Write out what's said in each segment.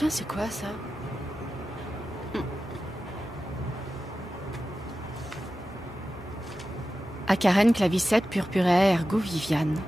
Tiens, c'est quoi ça? Acaren clavicette purpurea ergo Viviane.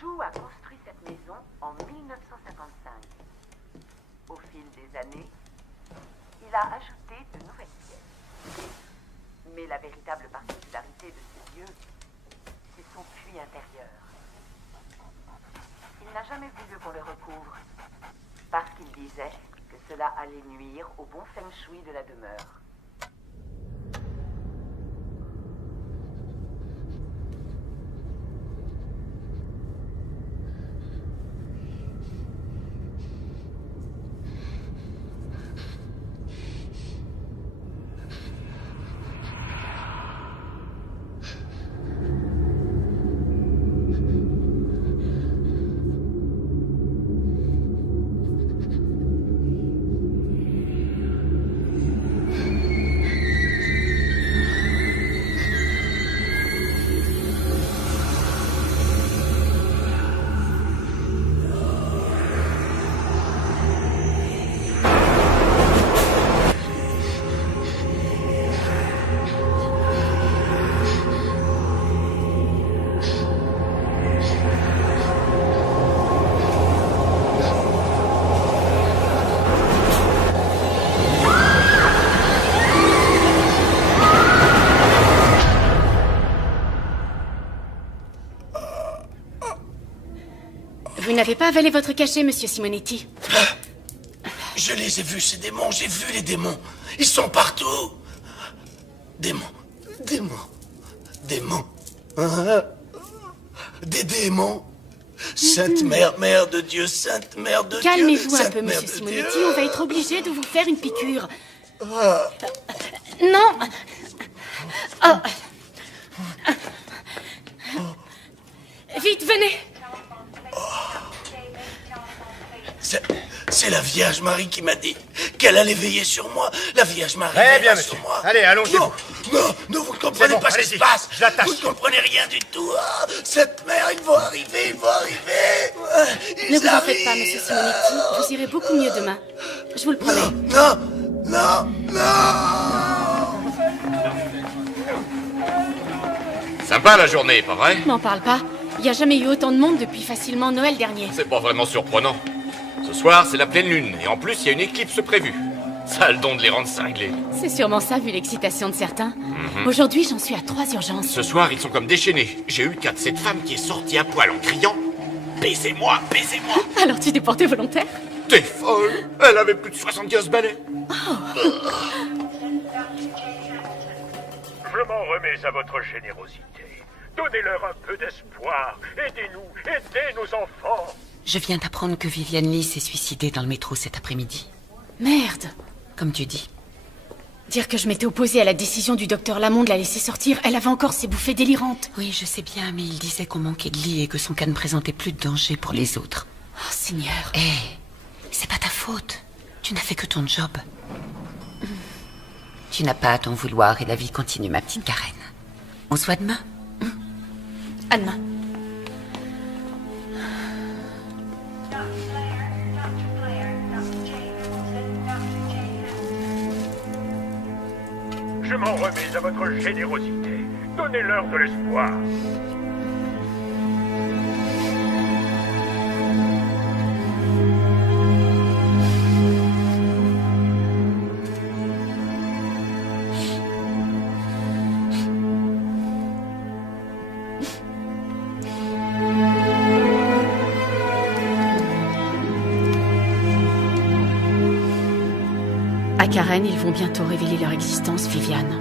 Chou a construit cette maison en 1955. Au fil des années, il a ajouté de nouvelles pièces. Mais la véritable particularité de ce lieu, c'est son puits intérieur. Il n'a jamais voulu qu'on le recouvre, parce qu'il disait que cela allait nuire au bon feng shui de la demeure. Vous n'avez pas avalé votre cachet, monsieur Simonetti. Je les ai vus, ces démons, j'ai vu les démons. Ils sont partout. Démons, démons, démons. Hein? Des démons. Sainte Mère, Mère de Dieu, Sainte Mère de Dieu. Calmez-vous un Sainte peu, Mère monsieur de Simonetti. Dieu. On va être obligé de vous faire une piqûre. Non. Oh. Vite, venez. C'est la Vierge Marie qui m'a dit qu'elle allait veiller sur moi. La Vierge Marie Très bien, veillera monsieur. sur moi. Allez, allongez-vous. Non, vous ne comprenez bon, pas ce qui se allez-y. passe. Je l'attache. Vous ne comprenez rien du tout. Ah, cette mère, ils vont arriver. Ne vous en faites pas, monsieur Simonetti. Vous irez beaucoup mieux demain. Je vous le promets. Non. Sympa la journée, pas vrai? M'en parle pas. Il n'y a jamais eu autant de monde depuis facilement Noël dernier. C'est pas vraiment surprenant. Ce soir, c'est la pleine lune, et en plus, il y a une éclipse prévue. Ça a le don de les rendre cinglés. C'est sûrement ça, vu l'excitation de certains. Aujourd'hui, j'en suis à 3 urgences. Ce soir, ils sont comme déchaînés. J'ai eu le cas de cette femme qui est sortie à poil en criant « Baisez-moi, baisez-moi !» Alors tu t'es porté volontaire? T'es folle! Elle avait plus de 75 balais. Je m'en remets à votre générosité. Donnez-leur un peu d'espoir. Aidez-nous, aidez nos enfants. Je viens d'apprendre que Viviane Lee s'est suicidée dans le métro cet après-midi. Merde. Comme tu dis. Dire que je m'étais opposée à la décision du docteur Lamont de la laisser sortir, elle avait encore ses bouffées délirantes. Oui, je sais bien, mais il disait qu'on manquait de lit et que son cas ne présentait plus de danger pour les autres. Oh, Seigneur. Hé, c'est pas ta faute. Tu n'as fait que ton job. Tu n'as pas à t'en vouloir et la vie continue, ma petite Karen. On se voit demain. À demain. Je m'en remets à votre générosité. Donnez-leur de l'espoir. À Karen, ils vont bientôt révéler leur existence, Viviane.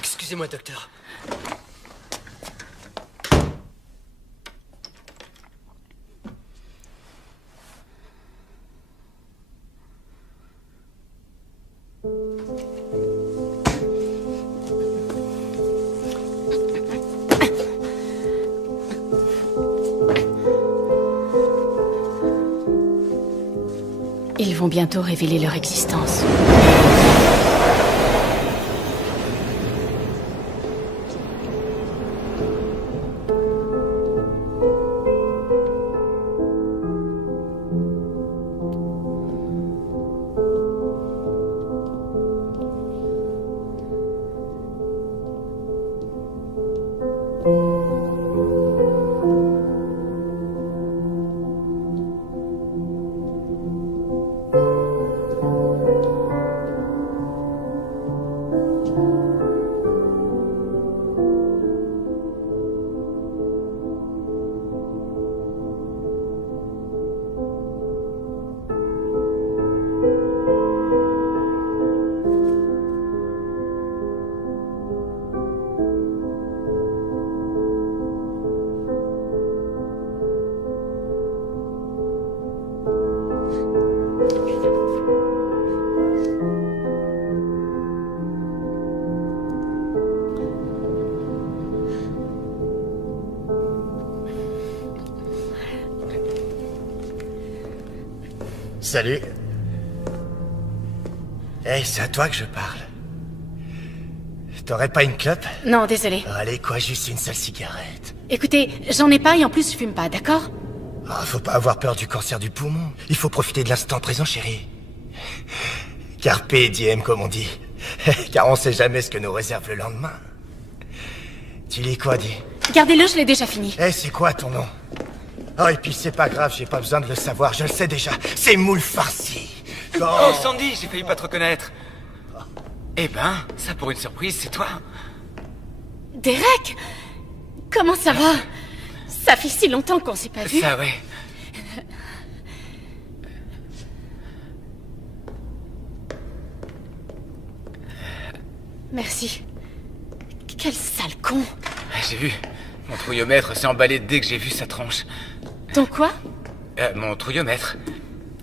Excusez-moi, docteur. Ils vont bientôt révéler leur existence. Salut. Hey, c'est à toi que je parle. T'aurais pas une clope? Non, désolé. Allez, quoi, juste une seule cigarette. Écoutez, j'en ai pas et en plus je fume pas, d'accord? Ah, faut pas avoir peur du cancer du poumon. Il faut profiter de l'instant présent, chérie. Carpe diem, comme on dit. Car on sait jamais ce que nous réserve le lendemain. Tu lis quoi, dis? Gardez-le, je l'ai déjà fini. Eh, c'est quoi ton nom? Oh, et puis c'est pas grave, j'ai pas besoin de le savoir, je le sais déjà. C'est Moule Farci. Oh, Sandy, j'ai failli pas te reconnaître. Eh ben, ça pour une surprise, c'est toi. Derek! Comment ça va? Ça fait si longtemps qu'on s'est pas vu. Ça, ouais. Merci. Quel sale con. J'ai vu. Mon trouillomètre s'est emballé dès que j'ai vu sa tronche. Ton quoi? Mon trouillomètre.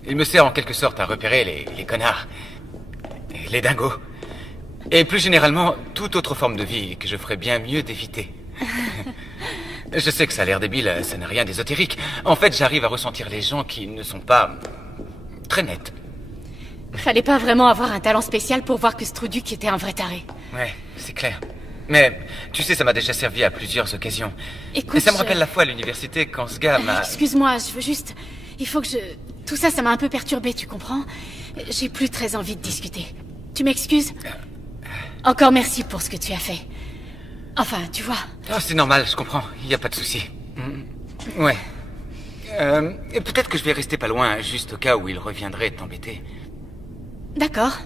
Il me sert en quelque sorte à repérer les connards. Et les dingos. Et plus généralement, toute autre forme de vie que je ferais bien mieux d'éviter. Je sais que ça a l'air débile, ça n'a rien d'ésotérique. En fait, j'arrive à ressentir les gens qui ne sont pas très nets. Fallait pas vraiment avoir un talent spécial pour voir que Struduc était un vrai taré. Ouais, c'est clair. Mais, tu sais, ça m'a déjà servi à plusieurs occasions. Écoute, et ça me rappelle la fois à l'université quand ce gars m'a... Excuse-moi, je veux juste... Il faut que je... Tout ça, ça m'a un peu perturbé, tu comprends? J'ai plus très envie de discuter. Tu m'excuses? Encore merci pour ce que tu as fait. Enfin, tu vois... Oh, c'est normal, je comprends. Il n'y a pas de souci. Ouais. Et peut-être que je vais rester pas loin, juste au cas où il reviendrait t'embêter. D'accord.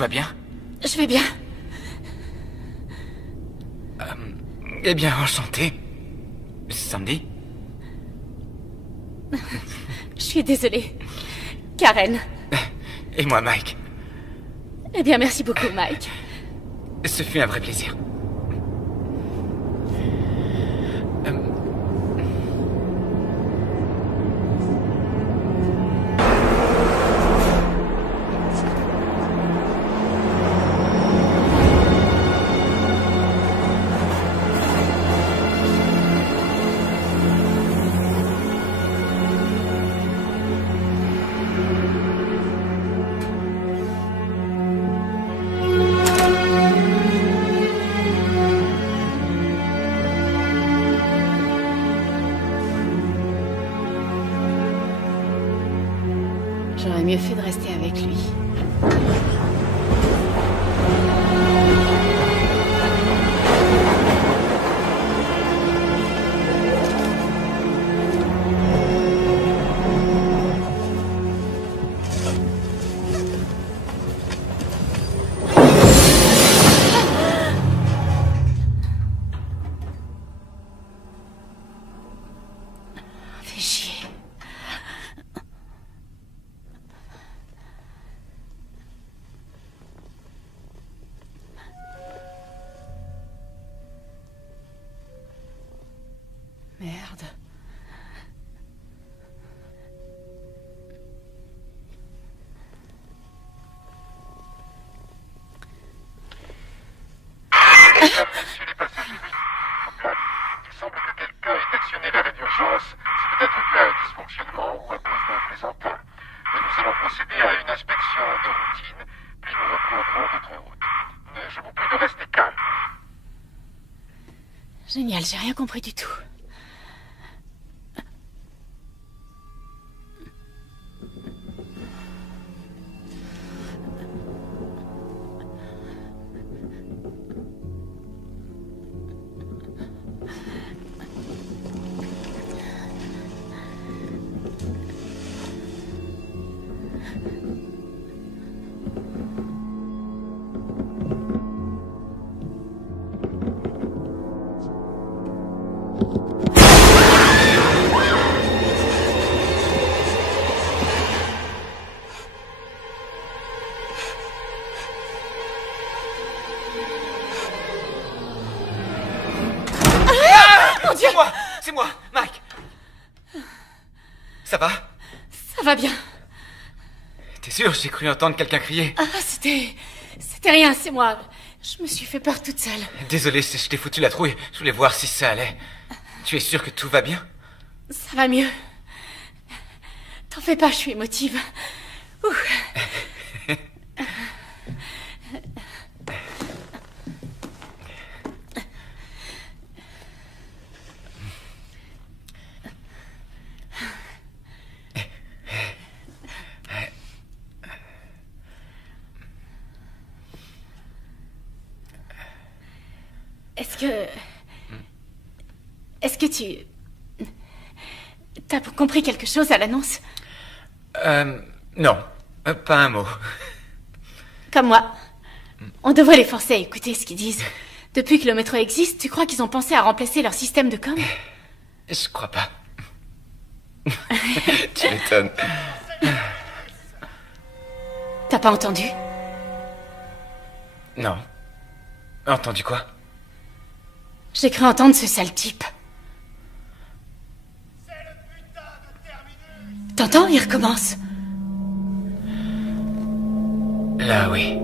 va bien? Je vais bien. Eh bien, enchanté. Sandy? Je suis désolée. Karen. Et moi, Mike. Eh bien, merci beaucoup, Mike. Ce fut un vrai plaisir. J'aurais mieux fait de rester avec lui. Fais chier. Merde. Messieurs les passagers, il semble que quelqu'un ait actionné l'arrêt d'urgence. C'est peut-être dû à un dysfonctionnement ou à cause d'un plaisantin. Mais nous allons procéder à une inspection de routine, puis nous reprendrons notre route. Je vous prie de rester calme. Génial, j'ai rien compris du tout. C'est moi, Mike. Ça va? Ça va bien. T'es sûr? J'ai cru entendre quelqu'un crier. Ah, c'était rien, c'est moi. Je me suis fait peur toute seule. Désolé, je t'ai foutu la trouille. Je voulais voir si ça allait. Tu es sûr que tout va bien? Ça va mieux. T'en fais pas, je suis émotive. Ouh. Est-ce que tu... T'as compris quelque chose à l'annonce? Non. Pas un mot. Comme moi. On devrait les forcer à écouter ce qu'ils disent. Depuis que le métro existe, tu crois qu'ils ont pensé à remplacer leur système de com? Je crois pas. Tu m'étonnes. T'as pas entendu? Non. Entendu quoi? J'ai cru entendre ce sale type. T'entends? Il recommence. Là, oui.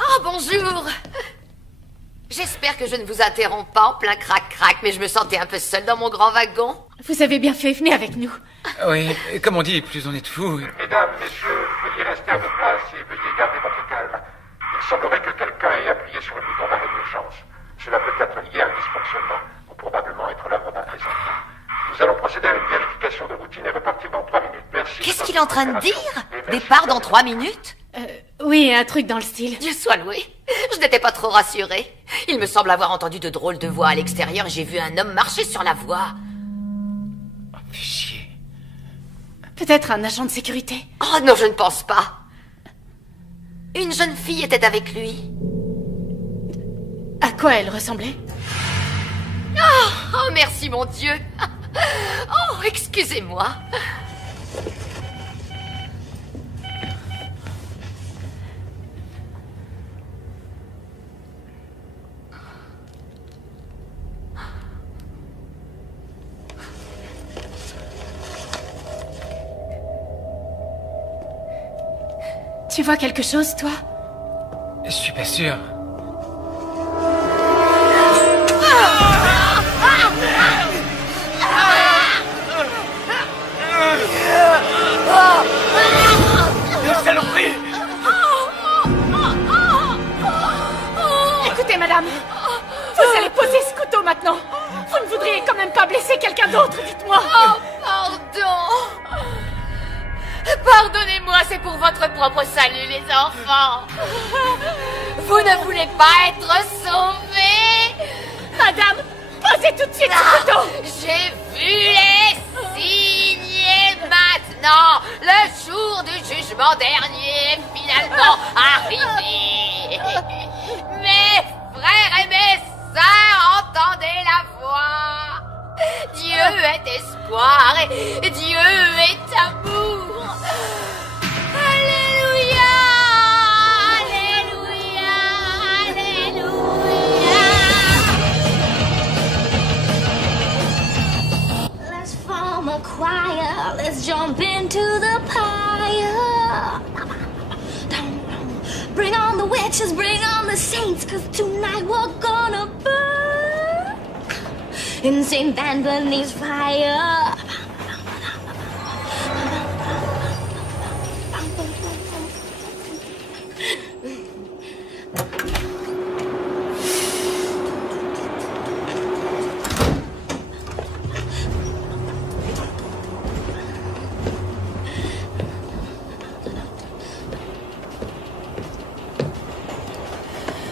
Oh, bonjour! J'espère que je ne vous interromps pas en plein crac-crac, mais je me sentais un peu seule dans mon grand wagon. Vous avez bien fait, venez avec nous. Oui, comme on dit, plus on est de fous. Mesdames, messieurs, veuillez rester à vos places et veuillez garder votre calme. Il semblerait que quelqu'un ait appuyé sur le bouton d'arrêt d'urgence. Cela peut être lié à un dysfonctionnement, ou probablement être l'œuvre d'un plaisantin. Nous allons procéder à une vérification de routine et repartir dans 3 minutes. Merci. Qu'est-ce qu'il est en train de dire? Départ dans 3 minutes? Oui, un truc dans le style. Dieu soit loué. Je n'étais pas trop rassurée. Il me semble avoir entendu de drôles de voix à l'extérieur et j'ai vu un homme marcher sur la voie. Oh, fais chier. Peut-être un agent de sécurité. Oh non, je ne pense pas. Une jeune fille était avec lui. À quoi elle ressemblait? Oh, merci mon Dieu. Oh, excusez-moi. Tu vois quelque chose, toi? Je suis pas sûr. Écoutez, madame, vous allez poser ce couteau maintenant. Vous ne voudriez quand même pas blesser quelqu'un d'autre, dites-moi. Oh, pardon. Pardonnez-moi, c'est pour votre propre salut, les enfants. Vous ne voulez pas être sauvés? Madame, posez tout de suite ce couteau. J'ai vu les signes et maintenant, le jour du jugement dernier est finalement arrivé. Mes frères et mes sœurs, entendez la voix. Dieu est espoir et Dieu est amour. Alléluia, Alléluia, Alléluia. Let's form a choir, let's jump into the pyre. Bring on the witches, bring on the saints, 'cause tonight we're gonna burn in St. Anthony's fire.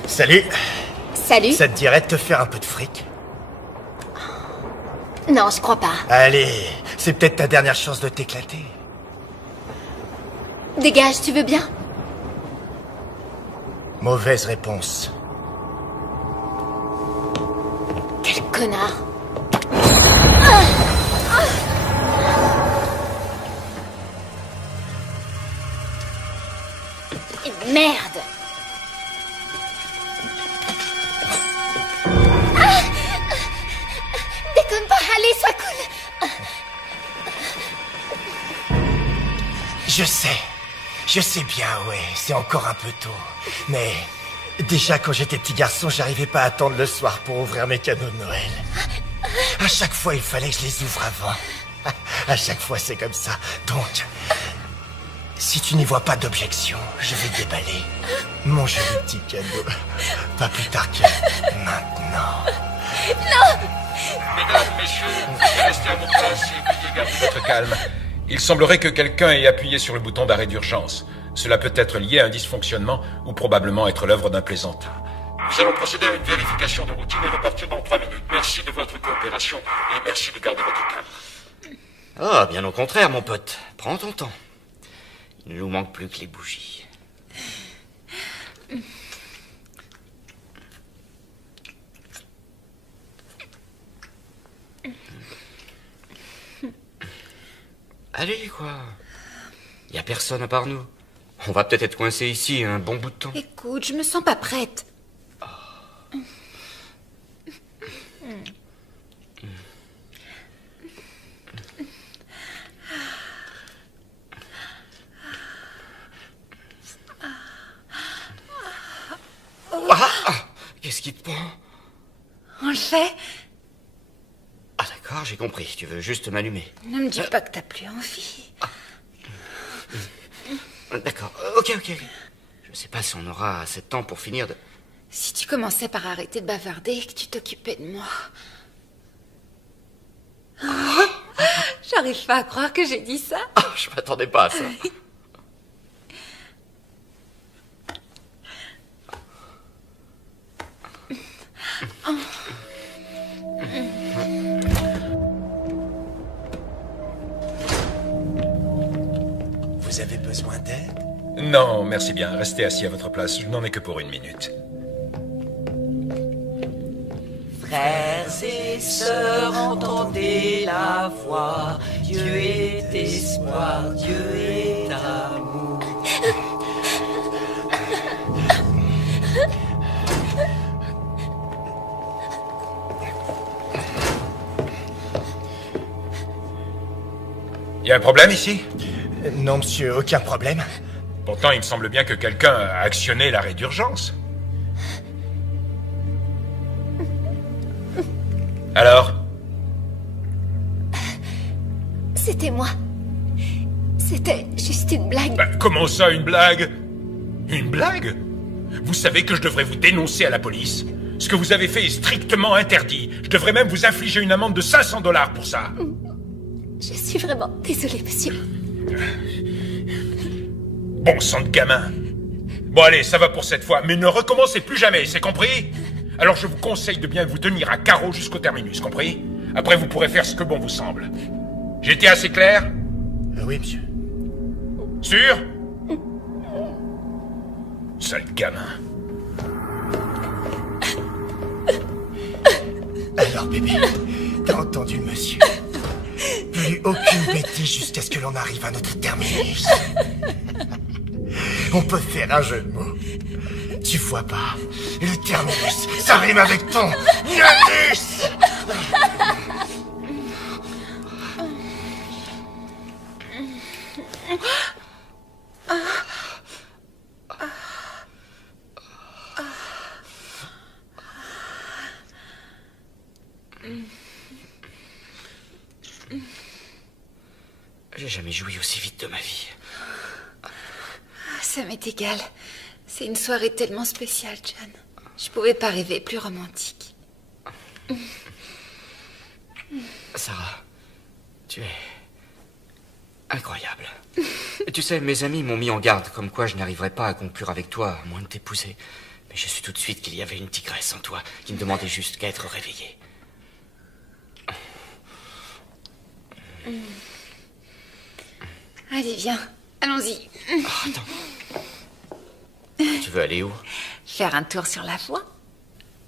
Salut. Salut. Ça te dirait de te faire un peu de fric? Non, je crois pas. Allez, c'est peut-être ta dernière chance de t'éclater. Dégage, tu veux bien? Mauvaise réponse. Quel connard. Merde. Déconne pas, allez, sois cool. Je sais bien, ouais, c'est encore un peu tôt. Mais déjà quand j'étais petit garçon, j'arrivais pas à attendre le soir pour ouvrir mes cadeaux de Noël. À chaque fois, il fallait que je les ouvre avant. À chaque fois, c'est comme ça. Donc, si tu n'y vois pas d'objection, je vais déballer mon joli petit cadeau. Pas plus tard que maintenant. Mesdames, messieurs, restez à vos places et veuillez garder votre calme. Il semblerait que quelqu'un ait appuyé sur le bouton d'arrêt d'urgence. Cela peut être lié à un dysfonctionnement ou probablement être l'œuvre d'un plaisantin. Nous allons procéder à une vérification de routine et repartir dans 3 minutes. Merci de votre coopération et merci de garder votre calme. Ah, bien au contraire, mon pote. Prends ton temps. Il ne nous manque plus que les bougies. Allez, quoi. Il n'y a personne à part nous. On va peut-être être coincés ici un bon bout de temps. Écoute, je me sens pas prête. Qu'est-ce qui te prend? On le fait? Ah d'accord, j'ai compris. Tu veux juste m'allumer. Ne me dis pas que t'as plus envie. D'accord, ok. Je sais pas si on aura assez de temps pour finir de... Si tu commençais par arrêter de bavarder et que tu t'occupais de moi. J'arrive pas à croire que j'ai dit ça. Je m'attendais pas à ça. Vous avez besoin d'aide? Non, merci bien. Restez assis à votre place. Je n'en ai que pour 1 minute. Frères et sœurs, entendez la voix. Dieu est espoir, Dieu est amour. Y a un problème ici? Non, monsieur, aucun problème. Pourtant, il me semble bien que quelqu'un a actionné l'arrêt d'urgence. Alors? C'était moi. C'était juste une blague. Comment ça, une blague? Une blague? Vous savez que je devrais vous dénoncer à la police. Ce que vous avez fait est strictement interdit. Je devrais même vous infliger une amende de $500 pour ça. Je suis vraiment désolée, monsieur. Bon sang de gamin. Bon allez, ça va pour cette fois, mais ne recommencez plus jamais, c'est compris? Alors je vous conseille de bien vous tenir à carreau jusqu'au terminus, compris? Après vous pourrez faire ce que bon vous semble. J'ai été assez clair? Oui, monsieur. Sûr? Sale gamin. Alors bébé, t'as entendu le monsieur? Plus aucune bêtise jusqu'à ce que l'on arrive à notre terminus. On peut faire un jeu de mots. Tu vois pas? Le terminus, ça rime avec ton anus. J'ai jamais joui aussi vite de ma vie. Ça m'est égal. C'est une soirée tellement spéciale, John. Je pouvais pas rêver plus romantique. Sarah, tu es incroyable. Tu sais, mes amis m'ont mis en garde, comme quoi je n'arriverais pas à conclure avec toi, à moins de t'épouser. Mais je suis tout de suite qu'il y avait une tigresse en toi, qui ne demandait juste qu'à être réveillée. Allez, viens. Allons-y. Oh, attends. Tu veux aller où? Faire un tour sur la voie.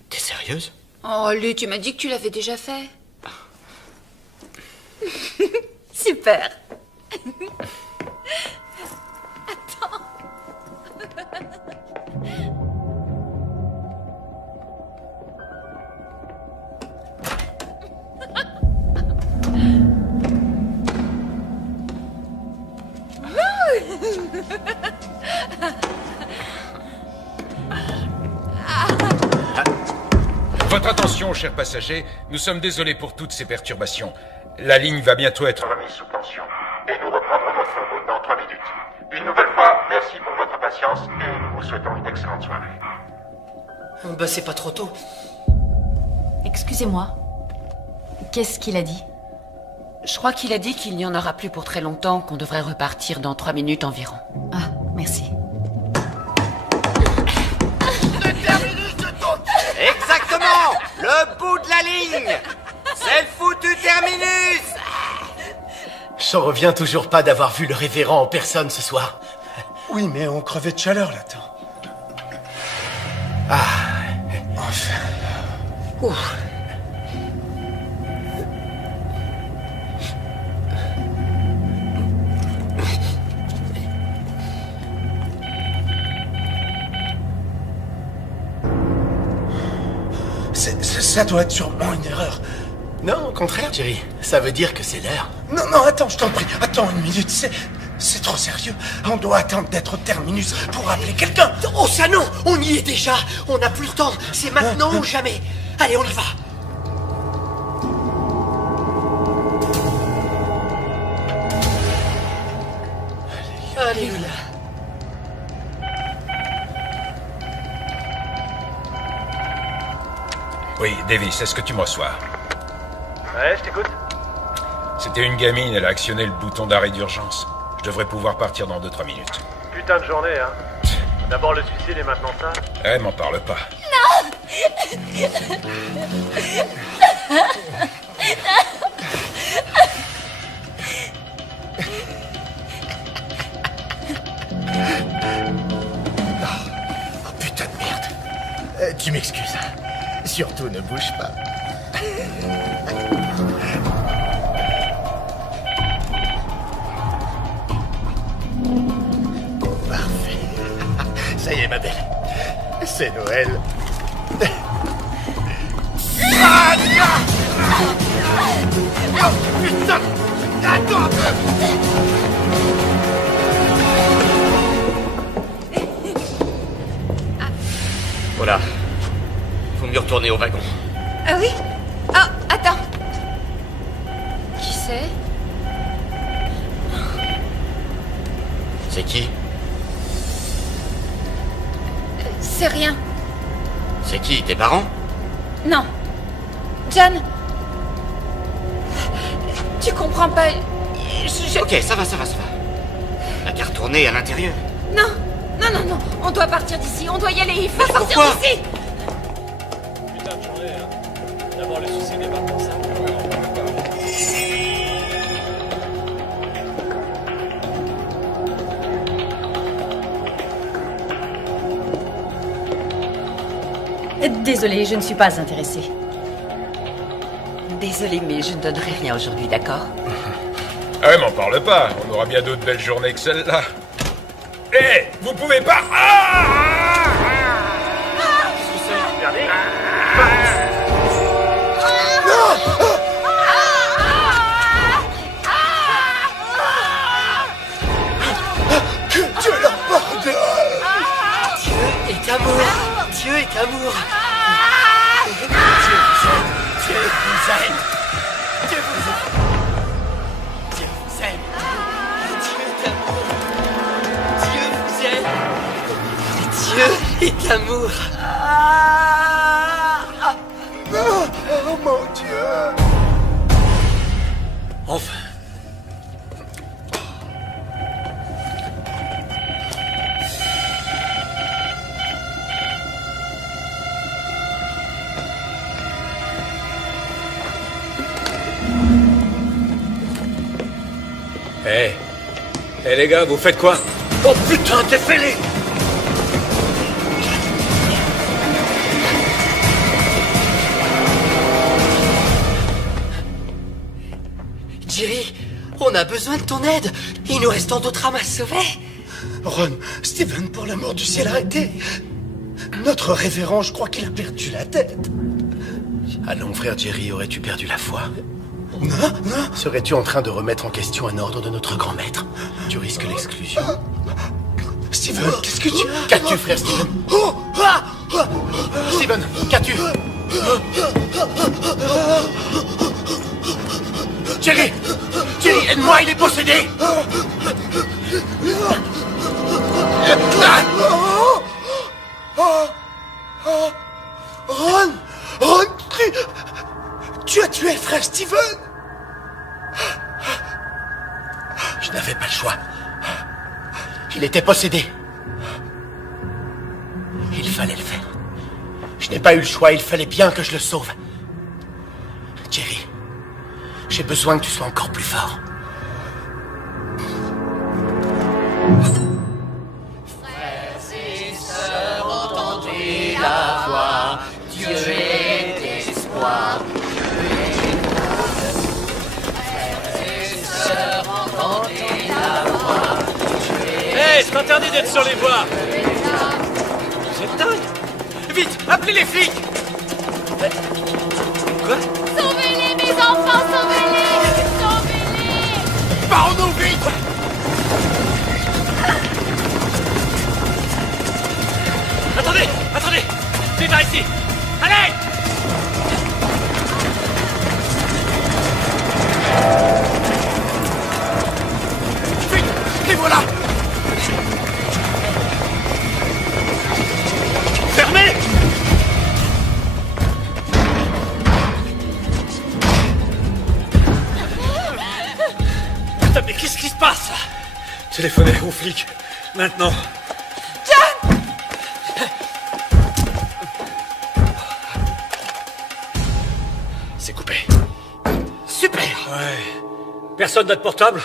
T'es sérieuse? Oh, Lu, tu m'as dit que tu l'avais déjà fait. Super. Attends. Votre attention, chers passagers, nous sommes désolés pour toutes ces perturbations. La ligne va bientôt être remise sous tension. Et nous reprendrons notre route dans 3 minutes. Une nouvelle fois, merci pour votre patience et nous vous souhaitons une excellente soirée. Bah c'est pas trop tôt. Excusez-moi. Qu'est-ce qu'il a dit? Je crois qu'il a dit qu'il n'y en aura plus pour très longtemps, qu'on devrait repartir dans 3 minutes environ. Ah, merci. Exactement! Le bout de la ligne! C'est le foutu terminus! J'en reviens toujours pas d'avoir vu le révérend en personne ce soir. Oui, mais on crevait de chaleur là-dedans. Ah, enfin. Ouf. Ça doit être sûrement une erreur. Non, au contraire, Jerry. Ça veut dire que c'est l'heure. Non, non, attends, je t'en prie. Attends 1 minute, c'est trop sérieux. On doit attendre d'être au terminus pour appeler quelqu'un. Oh ça non! On y est déjà! On n'a plus le temps! C'est maintenant ou jamais! Allez, on y va! Alléluia! Oui, Davis, est-ce que tu me reçois? Ouais, je t'écoute. C'était une gamine, elle a actionné le bouton d'arrêt d'urgence. Je devrais pouvoir partir dans 2-3 minutes. Putain de journée, hein. D'abord le suicide et maintenant ça. Eh, m'en parle pas. Tu m'excuses. Surtout ne bouge pas. Parfait. Ça y est, ma belle. C'est Noël. Ah, oh, putain! Attends un peu! Voilà. Faut mieux retourner au wagon. Ah oui? Ah, attends. Qui c'est? C'est qui? C'est rien. C'est qui? Tes parents? Non. John. Tu comprends pas. Ok, ça va. T'as qu'à retourner à l'intérieur. Non. On doit partir d'ici. On doit y aller. Il faut sortir d'ici. Putain de journée, hein. D'abord le suicide et maintenant ça. Désolée, je ne suis pas intéressée. Désolée, mais je ne donnerai rien aujourd'hui, d'accord? Ah ouais, m'en parle pas. On aura bien d'autres belles journées que celle-là. Hé, vous pouvez pas... Que Dieu leur pardonne! Dieu est amour! Dieu est amour! Dieu vous aime! Dieu vous aime! Dieu est amour! Dieu vous aime! Dieu est amour! Oh mon Dieu! Enfin! Hé les gars, vous faites quoi? Oh putain, t'es fêlé! Jerry, on a besoin de ton aide. Il nous reste tant d'autres âmes à sauver. Ron, Steven, pour l'amour du ciel, arrêtez! Notre révérend, je crois qu'il a perdu la tête. Allons, frère Jerry, aurais-tu perdu la foi? Non. Serais-tu en train de remettre en question un ordre de notre grand maître? Tu risques l'exclusion. Steven, qu'est-ce que tu... Qu'as-tu, frère Steven? Steven, qu'as-tu? Jerry, aide-moi, il est possédé! Ron, tu as tué le frère Steven! Je n'avais pas le choix. Il était possédé. Il fallait le faire. Je n'ai pas eu le choix, il fallait bien que je le sauve. Jerry, j'ai besoin que tu sois encore plus fort. Frères et sœurs, entendez la voix. Dieu est espoir. Hé, c'est interdit d'être sur les voies! Vous êtes dingue! Vite, appelez les flics! Quoi? Sauvez-les, mes enfants, sauvez-les! Sauvez-les! Parons-nous vite! Attendez! C'est par ici! Allez! Vite! Les voilà! Fermez! Putain, mais qu'est-ce qui se passe? Téléphonez aux flics. Maintenant. John! C'est coupé. Super! Ouais. Personne n'a de portable?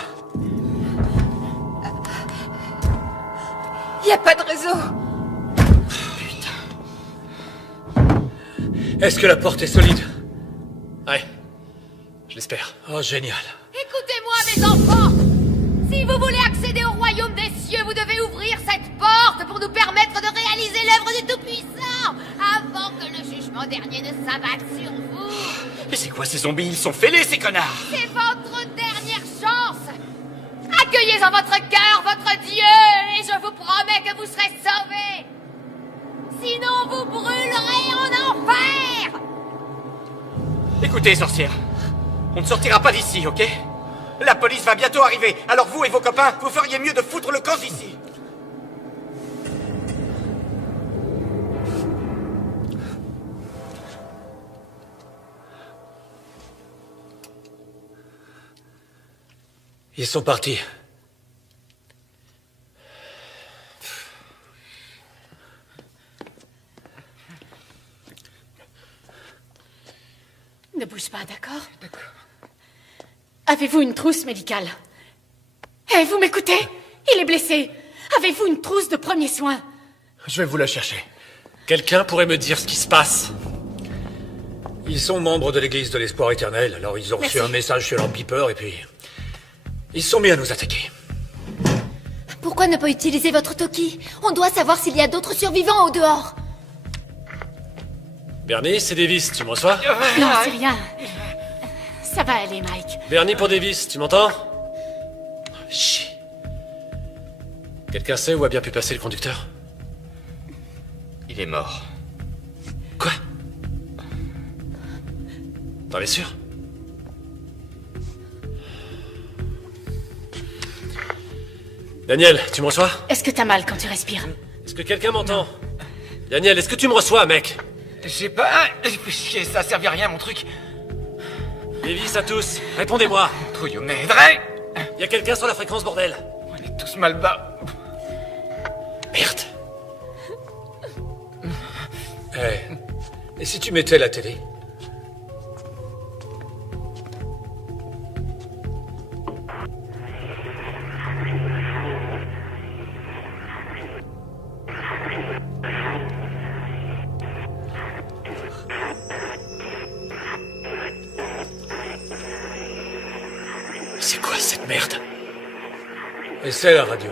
Y a pas de réseau. Est-ce que la porte est solide? Ouais. Je l'espère. Oh, génial. Écoutez-moi, mes enfants. Si vous voulez accéder au royaume des cieux, vous devez ouvrir cette porte pour nous permettre de réaliser l'œuvre du Tout-Puissant, avant que le jugement dernier ne s'abatte sur vous. Mais c'est quoi ces zombies? Ils sont fêlés, ces connards! C'est votre dernière chance. Accueillez en votre cœur votre Dieu, et je vous promets que vous serez sauvés. Sinon, vous brûlerez en enfer. Écoutez, sorcière, on ne sortira pas d'ici, ok? La police va bientôt arriver, alors vous et vos copains, vous feriez mieux de foutre le camp d'ici. Ils sont partis. Ne bouge pas, d'accord? D'accord. Avez-vous une trousse médicale? Eh, vous m'écoutez? Il est blessé. Avez-vous une trousse de premiers soins? Je vais vous la chercher. Quelqu'un pourrait me dire ce qui se passe? Ils sont membres de l'église de l'espoir éternel, alors ils ont reçu un message sur leur beeper et puis... ils se sont mis à nous attaquer. Pourquoi ne pas utiliser votre Toki? On doit savoir s'il y a d'autres survivants au dehors. Bernie, c'est Davis, tu me reçois? Non, c'est rien. Ça va aller, Mike. Bernie pour Davis, tu m'entends? Chut. Quelqu'un sait où a bien pu passer le conducteur? Il est mort. Quoi? T'en es sûr? Daniel, tu me reçois? Est-ce que t'as mal quand tu respires? Est-ce que quelqu'un m'entend? Daniel, est-ce que tu me reçois, mec? J'ai pas... Chier, ça servait à rien, mon truc. Davis à tous, répondez-moi. Trouillou m'aiderait. Y a quelqu'un sur la fréquence, bordel? On est tous mal bas. Merde. Et si tu mettais la télé? C'est quoi cette merde? Et c'est la radio.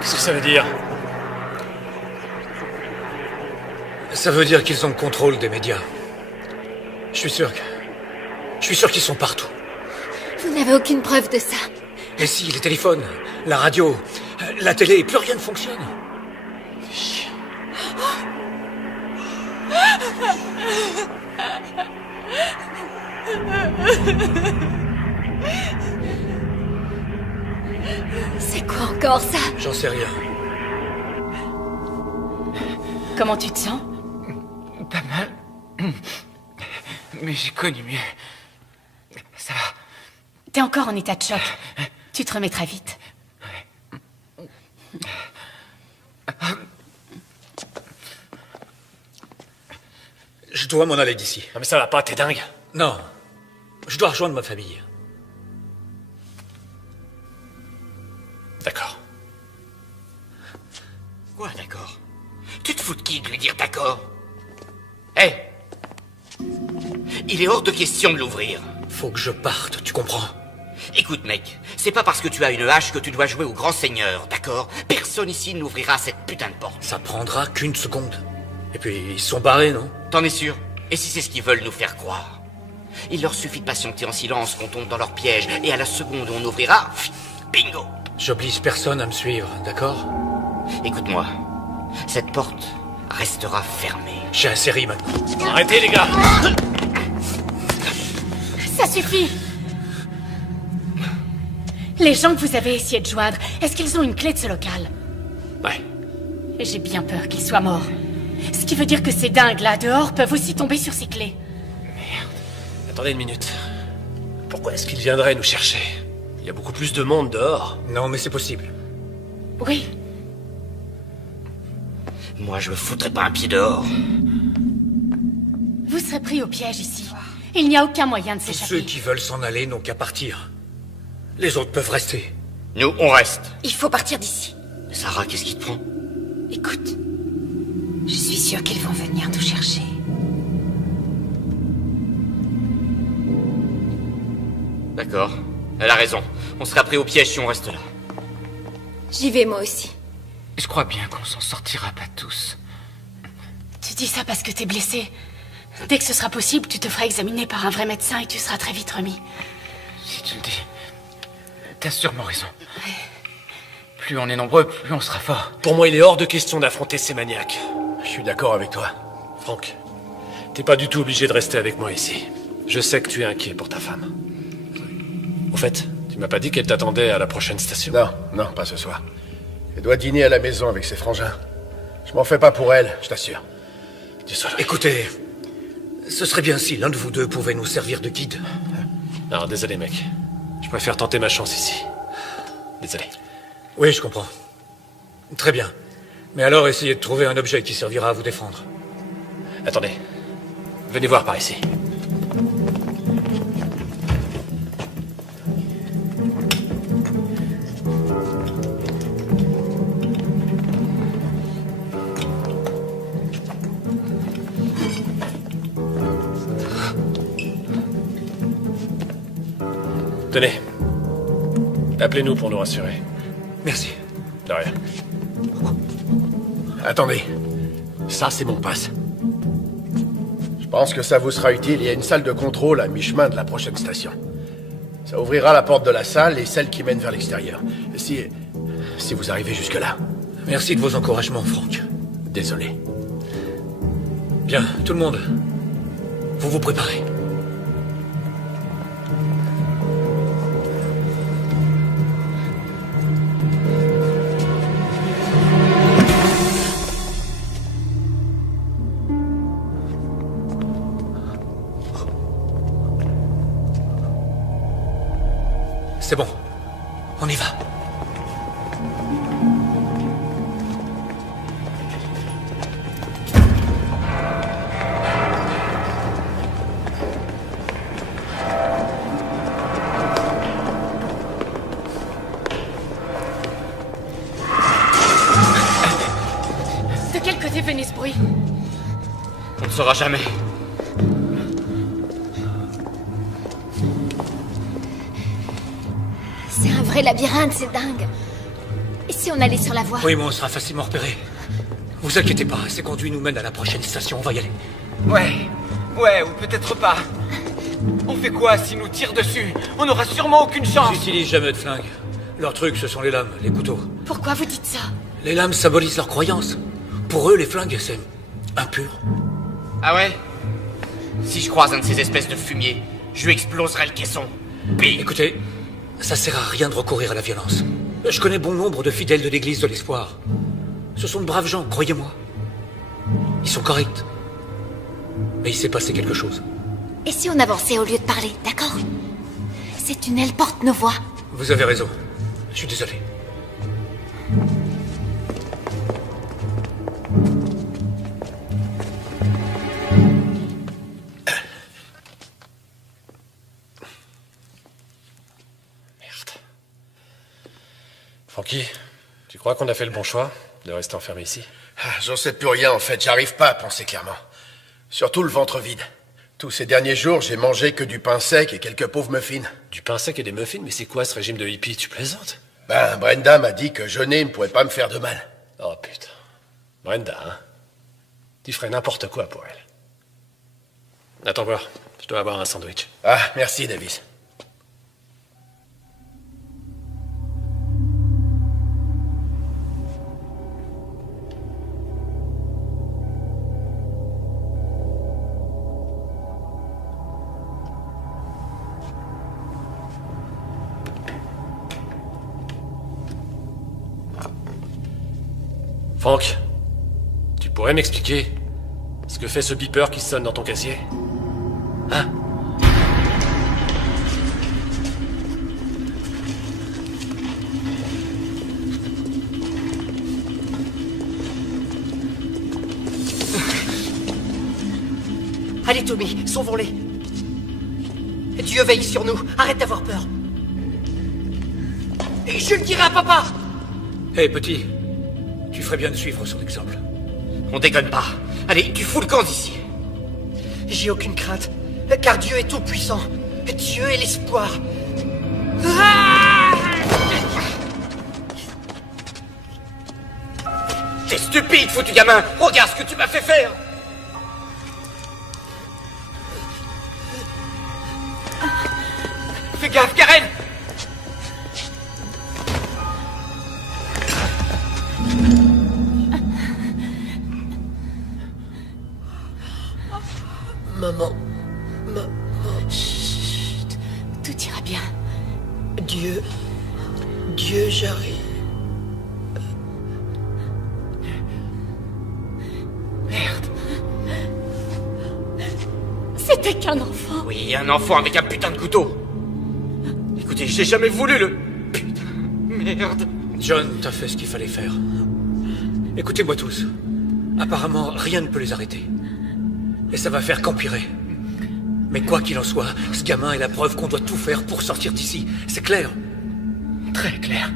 Qu'est-ce que ça veut dire? Ça veut dire qu'ils ont le contrôle des médias. Je suis sûr qu'ils sont partout. Vous n'avez aucune preuve de ça. Et si, les téléphones, la radio, la télé, plus rien ne fonctionne. C'est quoi encore ça? J'en sais rien. Comment tu te sens? Pas mal. Mais j'ai connu mieux. Ça va. T'es encore en état de choc. Tu te remettras vite. Je dois m'en aller d'ici. Non mais ça va pas, t'es dingue? Non. Je dois rejoindre ma famille. D'accord. Quoi, d'accord? Tu te fous de qui de lui dire d'accord? Hé! Il est hors de question de l'ouvrir. Faut que je parte, tu comprends? Écoute, mec, c'est pas parce que tu as une hache que tu dois jouer au grand seigneur, d'accord? Personne ici n'ouvrira cette putain de porte. Ça prendra qu'une seconde. Et puis, ils sont barrés, non? T'en es sûr? Et si c'est ce qu'ils veulent nous faire croire? Il leur suffit de patienter en silence qu'on tombe dans leur piège, et à la seconde où on ouvrira, bingo! J'oblige personne à me suivre, d'accord? Écoute-moi, cette porte restera fermée. J'ai assez ri maintenant. Arrêtez, les gars! Ça suffit! Les gens que vous avez essayé de joindre, est-ce qu'ils ont une clé de ce local? Ouais. Et j'ai bien peur qu'ils soient morts. Ce qui veut dire que ces dingues là dehors peuvent aussi tomber sur ces clés. Merde. Attendez une minute. Pourquoi est-ce qu'ils viendraient nous chercher? Il y a beaucoup plus de monde dehors. Non, mais c'est possible. Oui. Moi, je me foutrais pas un pied dehors. Vous serez pris au piège ici. Il n'y a aucun moyen de Tous s'échapper. ceux qui veulent s'en aller n'ont qu'à partir. Les autres peuvent rester. Nous, on reste. Il faut partir d'ici. Sarah, qu'est-ce qui te prend? Écoute, je suis sûre qu'ils vont venir nous chercher. D'accord. Elle a raison. On sera pris au piège si on reste là. J'y vais moi aussi. Je crois bien qu'on s'en sortira pas tous. Tu dis ça parce que t'es blessé. Dès que ce sera possible, tu te feras examiner par un vrai médecin et tu seras très vite remis. Si tu le dis, t'as sûrement raison. Plus on est nombreux, plus on sera fort. Pour moi, il est hors de question d'affronter ces maniaques. Je suis d'accord avec toi. Franck, t'es pas du tout obligé de rester avec moi ici. Je sais que tu es inquiet pour ta femme. Au fait, tu m'as pas dit qu'elle t'attendait à la prochaine station? Non, non, pas ce soir. Elle doit dîner à la maison avec ses frangins. Je m'en fais pas pour elle, je t'assure. Désolé. Écoutez, ce serait bien si l'un de vous deux pouvait nous servir de guide. Non, désolé mec. Je préfère tenter ma chance ici. Désolé. Oui, je comprends. Très bien. Mais alors essayez de trouver un objet qui servira à vous défendre. Attendez. Venez voir par ici. Tenez. Appelez-nous pour nous rassurer. Merci. De rien. Attendez. Ça, c'est mon passe. Je pense que ça vous sera utile. Il y a une salle de contrôle à mi-chemin de la prochaine station. Ça ouvrira la porte de la salle et celle qui mène vers l'extérieur. Si vous arrivez jusque-là. Merci de vos encouragements, Franck. Désolé. Bien, tout le monde. Vous vous préparez. C'est bon. On y va. De quel côté venait ce bruit? On ne saura jamais. C'est un vrai labyrinthe, c'est dingue. Et si on allait sur la voie? Oui, mais on sera facilement repéré. Vous inquiétez pas, ces conduits nous mènent à la prochaine station, on va y aller. Ouais, ou peut-être pas. On fait quoi s'ils nous tirent dessus? On n'aura sûrement aucune chance. Ils n'utilisent jamais de flingue. Leur truc, ce sont les lames, les couteaux. Pourquoi vous dites ça? Les lames symbolisent leurs croyances. Pour eux, les flingues, c'est impur. Ah ouais? Si je croise un de ces espèces de fumier, je lui exploserai le caisson. Bim! Écoutez, ça sert à rien de recourir à la violence. Je connais bon nombre de fidèles de l'église de l'espoir. Ce sont de braves gens, croyez-moi. Ils sont corrects. Mais il s'est passé quelque chose. Et si on avançait au lieu de parler, d'accord? Ces tunnels portent nos voix. Vous avez raison. Je suis désolé. Francky, tu crois qu'on a fait le bon choix de rester enfermé ici? J'en sais plus rien en fait, j'arrive pas à penser clairement. Surtout le ventre vide. Tous ces derniers jours, j'ai mangé que du pain sec et quelques pauvres muffins. Du pain sec et des muffins? Mais c'est quoi ce régime de hippie? Tu plaisantes? Ben, Brenda m'a dit que jeûner ne pourrait pas me faire de mal. Oh putain. Brenda, hein? Tu ferais n'importe quoi pour elle. Attends voir, je dois avoir un sandwich. Ah, merci Davis. Franck, tu pourrais m'expliquer ce que fait ce beeper qui sonne dans ton casier? Hein? Allez, Tommy, sauvons-les. Dieu veille sur nous. Arrête d'avoir peur. Et je le dirai à papa. Hé, petit. Tu ferais bien de suivre son exemple. On déconne pas. Allez, tu fous le camp d'ici. J'ai aucune crainte, car Dieu est tout-puissant. Dieu est l'espoir. T'es stupide, foutu gamin. Regarde ce que tu m'as fait faire. Fais gaffe, Karen. Maman. Chut. Tout ira bien. Dieu, j'arrive. Merde. C'était qu'un enfant. Oui, un enfant avec un putain de couteau. Écoutez, j'ai jamais voulu le... Putain, merde. John, t'as fait ce qu'il fallait faire. Écoutez-moi tous. Apparemment, rien ne peut les arrêter. Et ça va faire qu'empirer. Mais quoi qu'il en soit, ce gamin est la preuve qu'on doit tout faire pour sortir d'ici. C'est clair? Très clair.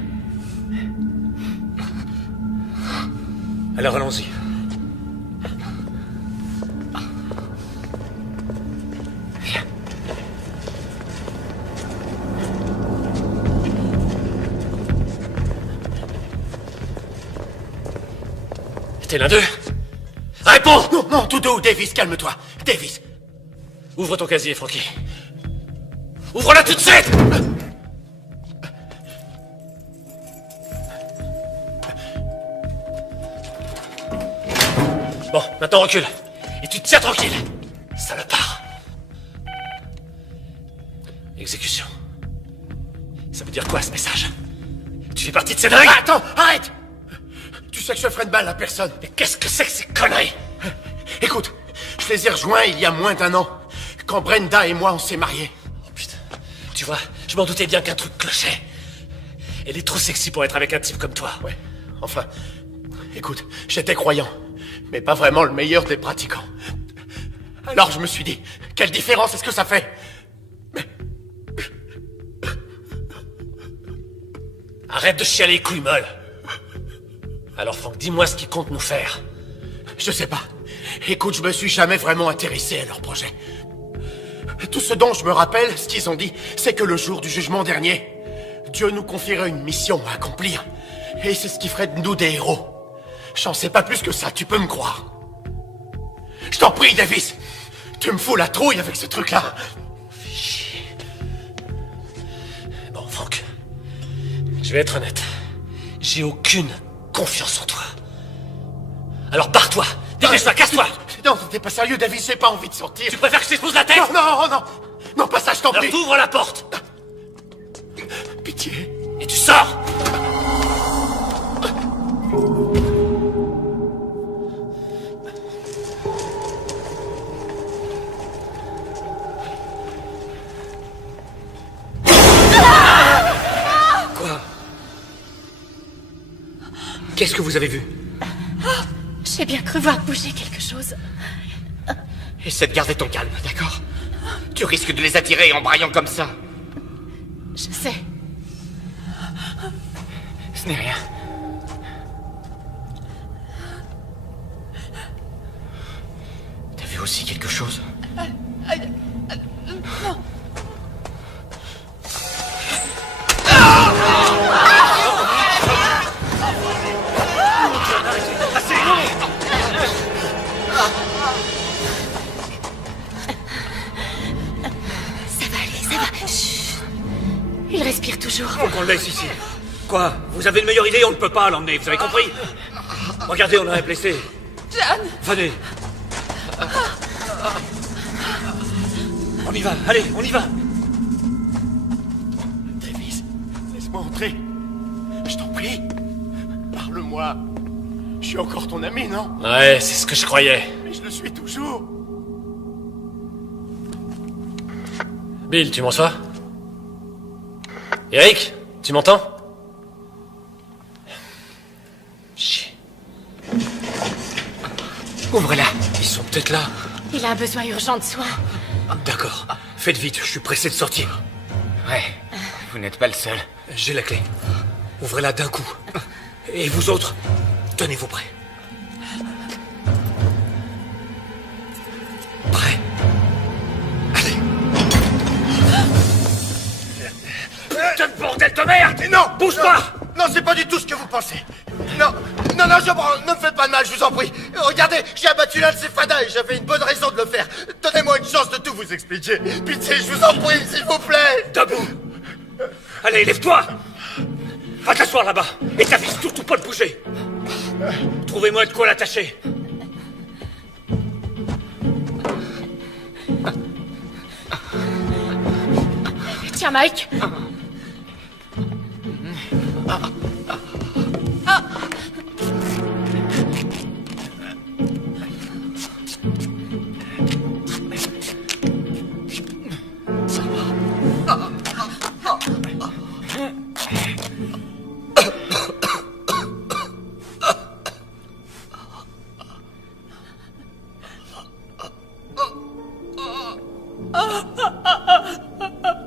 Alors allons-y. Viens. T'es l'un d'eux? Réponds! Non, non, tout doux, Davis, calme-toi. Davis. Ouvre ton casier, Frankie. Ouvre-la tout de suite! Bon, maintenant recule. Et tu te tiens tranquille. Salopard. Exécution. Ça veut dire quoi, ce message? Tu fais partie de ces dingues? Ah, attends, arrête! Tu sais que je ferai de mal à personne. Mais qu'est-ce que c'est que ces conneries? Écoute, je les ai rejoints il y a moins d'1 an, quand Brenda et moi on s'est mariés. Oh putain. Tu vois, je m'en doutais bien qu'un truc clochait. Elle est trop sexy pour être avec un type comme toi. Ouais, enfin, écoute, j'étais croyant, mais pas vraiment le meilleur des pratiquants. Alors je me suis dit, quelle différence est-ce que ça fait? Arrête de chialer les couilles molles. Alors Franck, dis-moi ce qu'ils comptent nous faire. Je sais pas. Écoute, je me suis jamais vraiment intéressé à leur projet. Tout ce dont je me rappelle, ce qu'ils ont dit, c'est que le jour du jugement dernier, Dieu nous confierait une mission à accomplir. Et c'est ce qui ferait de nous des héros. J'en sais pas plus que ça, tu peux me croire. Je t'en prie, Davis. Tu me fous la trouille avec ce truc-là. Bon, Franck. Je vais être honnête. J'ai aucune confiance en toi. Alors barre-toi. Dépêche-toi, casse-toi. Non, t'es pas sérieux, Davis, j'ai pas envie de sortir. Tu préfères que je t'expose la tête? Non, non, non. Non, pas ça, je t'en prie. Alors t'ouvres la porte. Pitié. Et tu sors. Quoi? Qu'est-ce que vous avez vu? J'ai bien cru voir bouger quelque chose. Essaie de garder ton calme, d'accord? Tu risques de les attirer en braillant comme ça. Je sais. Ce n'est rien. T'as vu aussi quelque chose? Non. Ça va aller, ça va. Chut. Il respire toujours. Faut qu'on le laisse ici. Quoi? Vous avez une meilleure idée? On ne peut pas l'emmener, vous avez compris? Regardez, on a un blessé. John! Venez. On y va, allez, on y va. Davis, laisse-moi entrer. Je t'en prie. Parle-moi. Je suis encore ton ami, non? Ouais, c'est ce que je croyais. Mais je le suis toujours. Bill, tu m'en sois? Eric, tu m'entends? Chier. Ouvre-la. Ils sont peut-être là. Il a un besoin urgent de soins. D'accord. Faites vite, je suis pressé de sortir. Ouais, vous n'êtes pas le seul. J'ai la clé. Ouvrez-la d'un coup. Et vous autres, tenez-vous prêts. Prêt? Allez. Putain de bordel de merde! Non! Bouge pas! Non, c'est pas du tout ce que vous pensez. Non, ne me faites pas de mal, je vous en prie. Regardez, j'ai abattu l'un de ces fadas et j'avais une bonne raison de le faire. Donnez-moi une chance de tout vous expliquer. Pitié, je vous en prie, s'il vous plaît. Debout! Allez, lève-toi! Va t'asseoir là-bas et t'avise surtout pas de bouger. Trouvez-moi de quoi l'attacher. Tiens, Mike.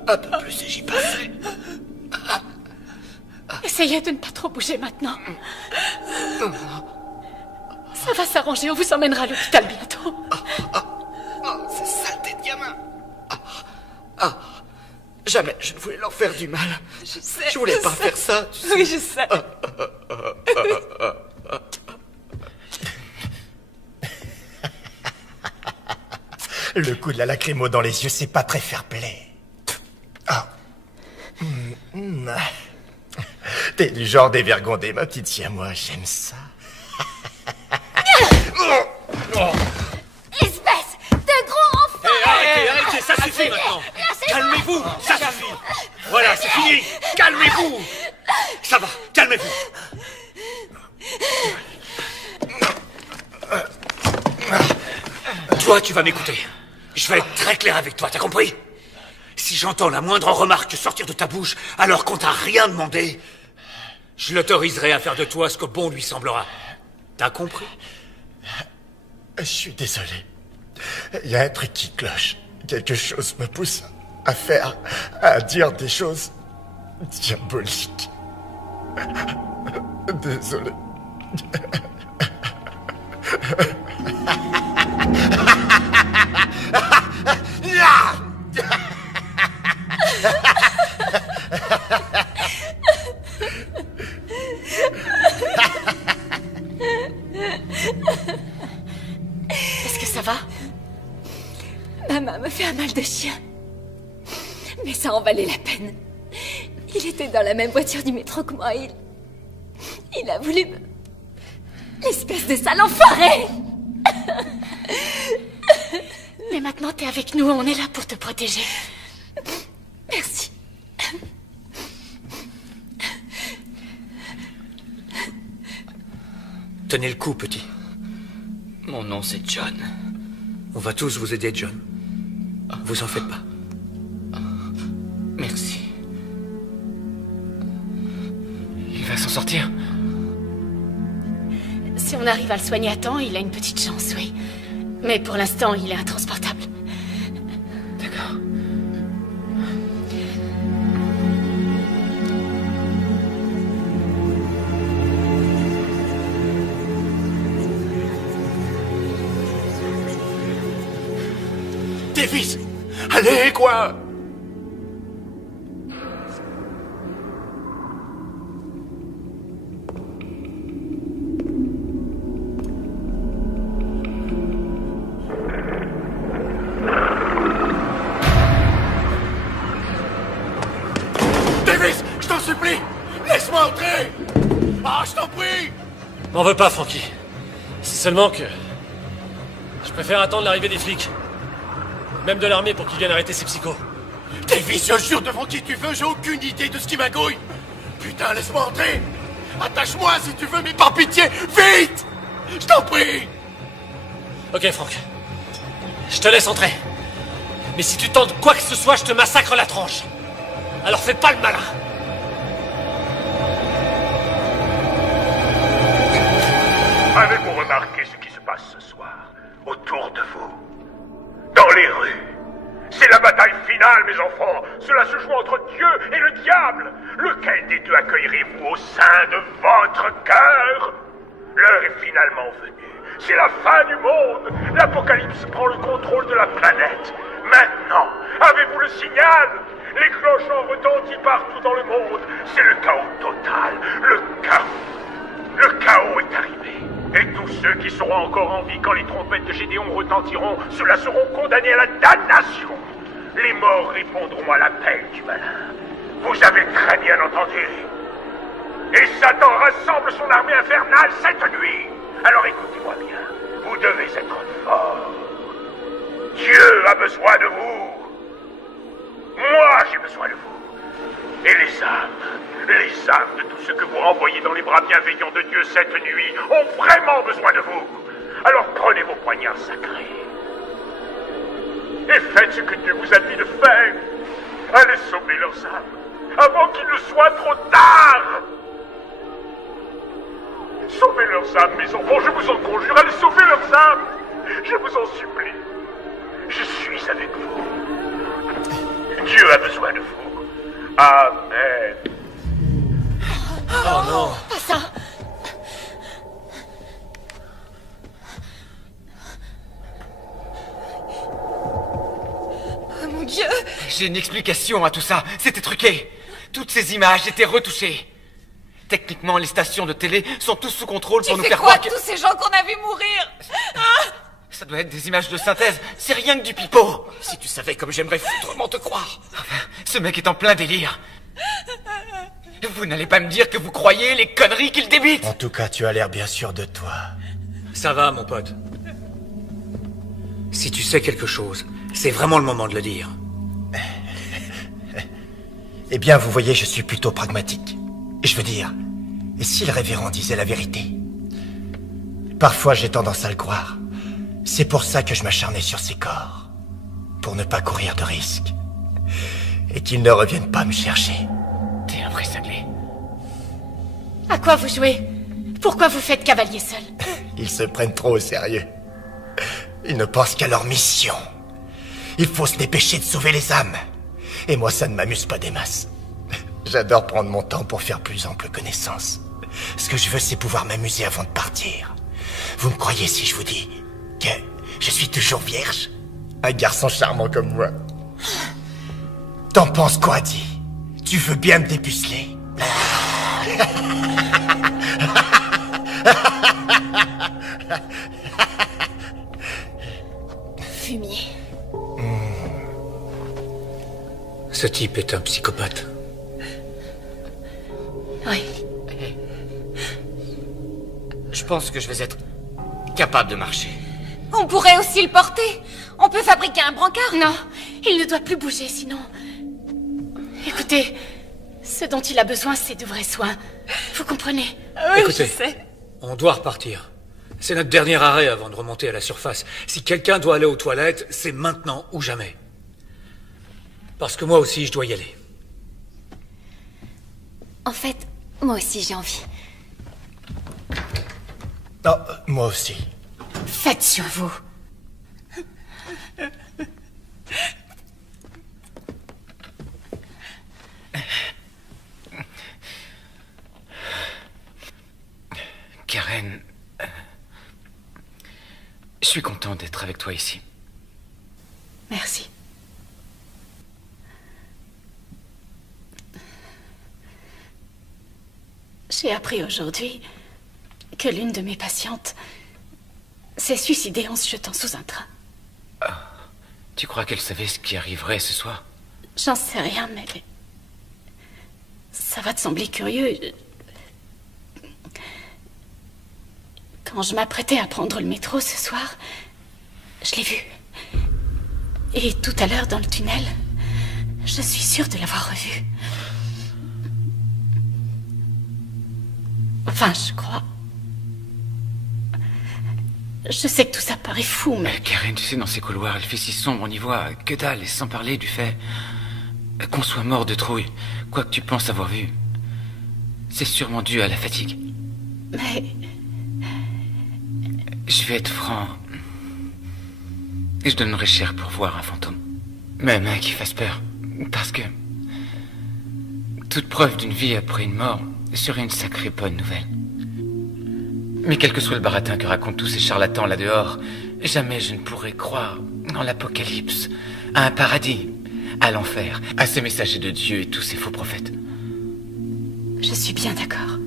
Un peu plus et j'y passerai. Essayez de ne pas trop bouger maintenant. Ça va s'arranger, on vous emmènera à l'hôpital bientôt. C'est saleté de gamin. Jamais je ne voulais leur faire du mal. Je sais. Je voulais pas faire ça. Tu sais. Oui, je sais. Le coup de la lacrymo dans les yeux, c'est pas très fair-play. T'es du genre dévergondé, ma petite siamois, j'aime ça. Espèce de gros enfant! Arrêtez, ça suffit maintenant! Calmez-vous, ça suffit! Voilà, c'est fini! Calmez-vous! Ça va, calmez-vous! Toi, tu vas m'écouter. Je vais être très clair avec toi, t'as compris? Si j'entends la moindre remarque sortir de ta bouche alors qu'on t'a rien demandé, je l'autoriserai à faire de toi ce que bon lui semblera. T'as compris? Je suis désolé. Il y a un truc qui cloche. Quelque chose me pousse à dire des choses diaboliques. Désolé. Est-ce que ça va? Ma main me fait un mal de chien. Mais ça en valait la peine. Il était dans la même voiture du métro que moi. Il a voulu me... Espèce de sale enfoiré! Mais maintenant, t'es avec nous, on est là pour te protéger. Merci. Tenez le coup, petit. Mon nom, c'est John. On va tous vous aider, John. Vous en faites pas. Merci. Il va s'en sortir? Si on arrive à le soigner à temps, il a une petite chance, oui. Mais pour l'instant, il est intransportable. D'accord. Davis! Allez, quoi! Davis, je t'en supplie! Laisse-moi entrer! Ah, je t'en prie! M'en veux pas, Frankie. C'est seulement que... je préfère attendre l'arrivée des flics. Même de l'armée pour qu'ils viennent arrêter ces psychos. Davis, je jure devant qui tu veux, j'ai aucune idée de ce qui m'agouille! Putain, laisse-moi entrer! Attache-moi si tu veux, mais par pitié, vite! Je t'en prie! Ok, Franck. Je te laisse entrer. Mais si tu tentes quoi que ce soit, je te massacre la tronche. Alors fais pas le malin. Avez-vous remarqué ce qui se passe ce soir autour de vous? Dans les rues, ces C'est la bataille finale, mes enfants. Cela se joue entre Dieu et le diable. Lequel des deux accueillerez-vous au sein de votre cœur? L'heure est finalement venue. C'est la fin du monde. L'Apocalypse prend le contrôle de la planète. Maintenant, avez-vous le signal? Les cloches ont retenti partout dans le monde. C'est le chaos total. Le chaos. Le chaos est arrivé. Et tous ceux qui seront encore en vie quand les trompettes de Gédéon retentiront, ceux-là seront condamnés à la damnation. Les morts répondront à l'appel du malin. Vous avez très bien entendu. Et Satan rassemble son armée infernale cette nuit. Alors écoutez-moi bien. Vous devez être forts. Dieu a besoin de vous. Moi, j'ai besoin de vous. Et les âmes de tous ceux que vous renvoyez dans les bras bienveillants de Dieu cette nuit ont vraiment besoin de vous. Alors prenez vos poignards sacrés. Et faites ce que Dieu vous a dit de faire. Allez sauver leurs âmes, avant qu'il ne soit trop tard. Sauvez leurs âmes, mes enfants, je vous en conjure, allez sauver leurs âmes. Je vous en supplie. Je suis avec vous. Dieu a besoin de vous. Amen. Oh non. Pas ça. Oh mon Dieu. J'ai une explication à tout ça. C'était truqué. Toutes ces images étaient retouchées. Techniquement, les stations de télé sont tous sous contrôle pour nous faire croire que... tous ces gens qu'on a vus mourir? Ça doit être des images de synthèse. C'est rien que du pipeau. Si tu savais comme j'aimerais foutrement te croire. Enfin, ce mec est en plein délire. Vous n'allez pas me dire que vous croyez les conneries qu'il débite? En tout cas, tu as l'air bien sûr de toi. Ça va, mon pote. Si tu sais quelque chose, c'est vraiment le moment de le dire. Eh bien, vous voyez, je suis plutôt pragmatique. Je veux dire, et si le révérend disait la vérité? Parfois, j'ai tendance à le croire. C'est pour ça que je m'acharnais sur ces corps. Pour ne pas courir de risques. Et qu'ils ne reviennent pas me chercher. T'es un vrai cinglé. À quoi vous jouez? Pourquoi vous faites cavalier seul? Ils se prennent trop au sérieux. Ils ne pensent qu'à leur mission. Il faut se dépêcher de sauver les âmes. Et moi, ça ne m'amuse pas des masses. J'adore prendre mon temps pour faire plus ample connaissance. Ce que je veux, c'est pouvoir m'amuser avant de partir. Vous me croyez si je vous dis que je suis toujours vierge? Un garçon charmant comme moi. T'en penses quoi, Di? Tu veux bien me dépuceler? Fumier. Ce type est un psychopathe. Oui. Je pense que je vais être capable de marcher. On pourrait aussi le porter. On peut fabriquer un brancard. Non, il ne doit plus bouger, sinon... Écoutez, ce dont il a besoin, c'est de vrais soins. Vous comprenez? Oui, Écoutez, je sais. on doit repartir. C'est notre dernier arrêt avant de remonter à la surface. Si quelqu'un doit aller aux toilettes, c'est maintenant ou jamais. Parce que moi aussi, je dois y aller. En fait, moi aussi j'ai envie. Oh, moi aussi. Faites sur vous. Karen, je suis content d'être avec toi ici. Merci. J'ai appris aujourd'hui que l'une de mes patientes s'est suicidée en se jetant sous un train. Tu crois qu'elle savait ce qui arriverait ce soir? J'en sais rien, mais... ça va te sembler curieux. Quand je m'apprêtais à prendre le métro ce soir, je l'ai vue. Et tout à l'heure, dans le tunnel, je suis sûre de l'avoir revue. Enfin, je crois. Je sais que tout ça paraît fou, mais... Karen, tu sais, dans ces couloirs, il fait si sombre, on n'y voit que dalle, et sans parler du fait qu'on soit mort de trouille. Quoi que tu penses avoir vu, c'est sûrement dû à la fatigue. Mais... Je vais être franc. Et je donnerais cher pour voir un fantôme. Même qui fasse peur. Parce que... toute preuve d'une vie après une mort serait une sacrée bonne nouvelle. Mais quel que soit le baratin que racontent tous ces charlatans là-dehors, jamais je ne pourrais croire en l'apocalypse, à un paradis, à l'enfer, à ces messagers de Dieu et tous ces faux prophètes. Je suis bien d'accord.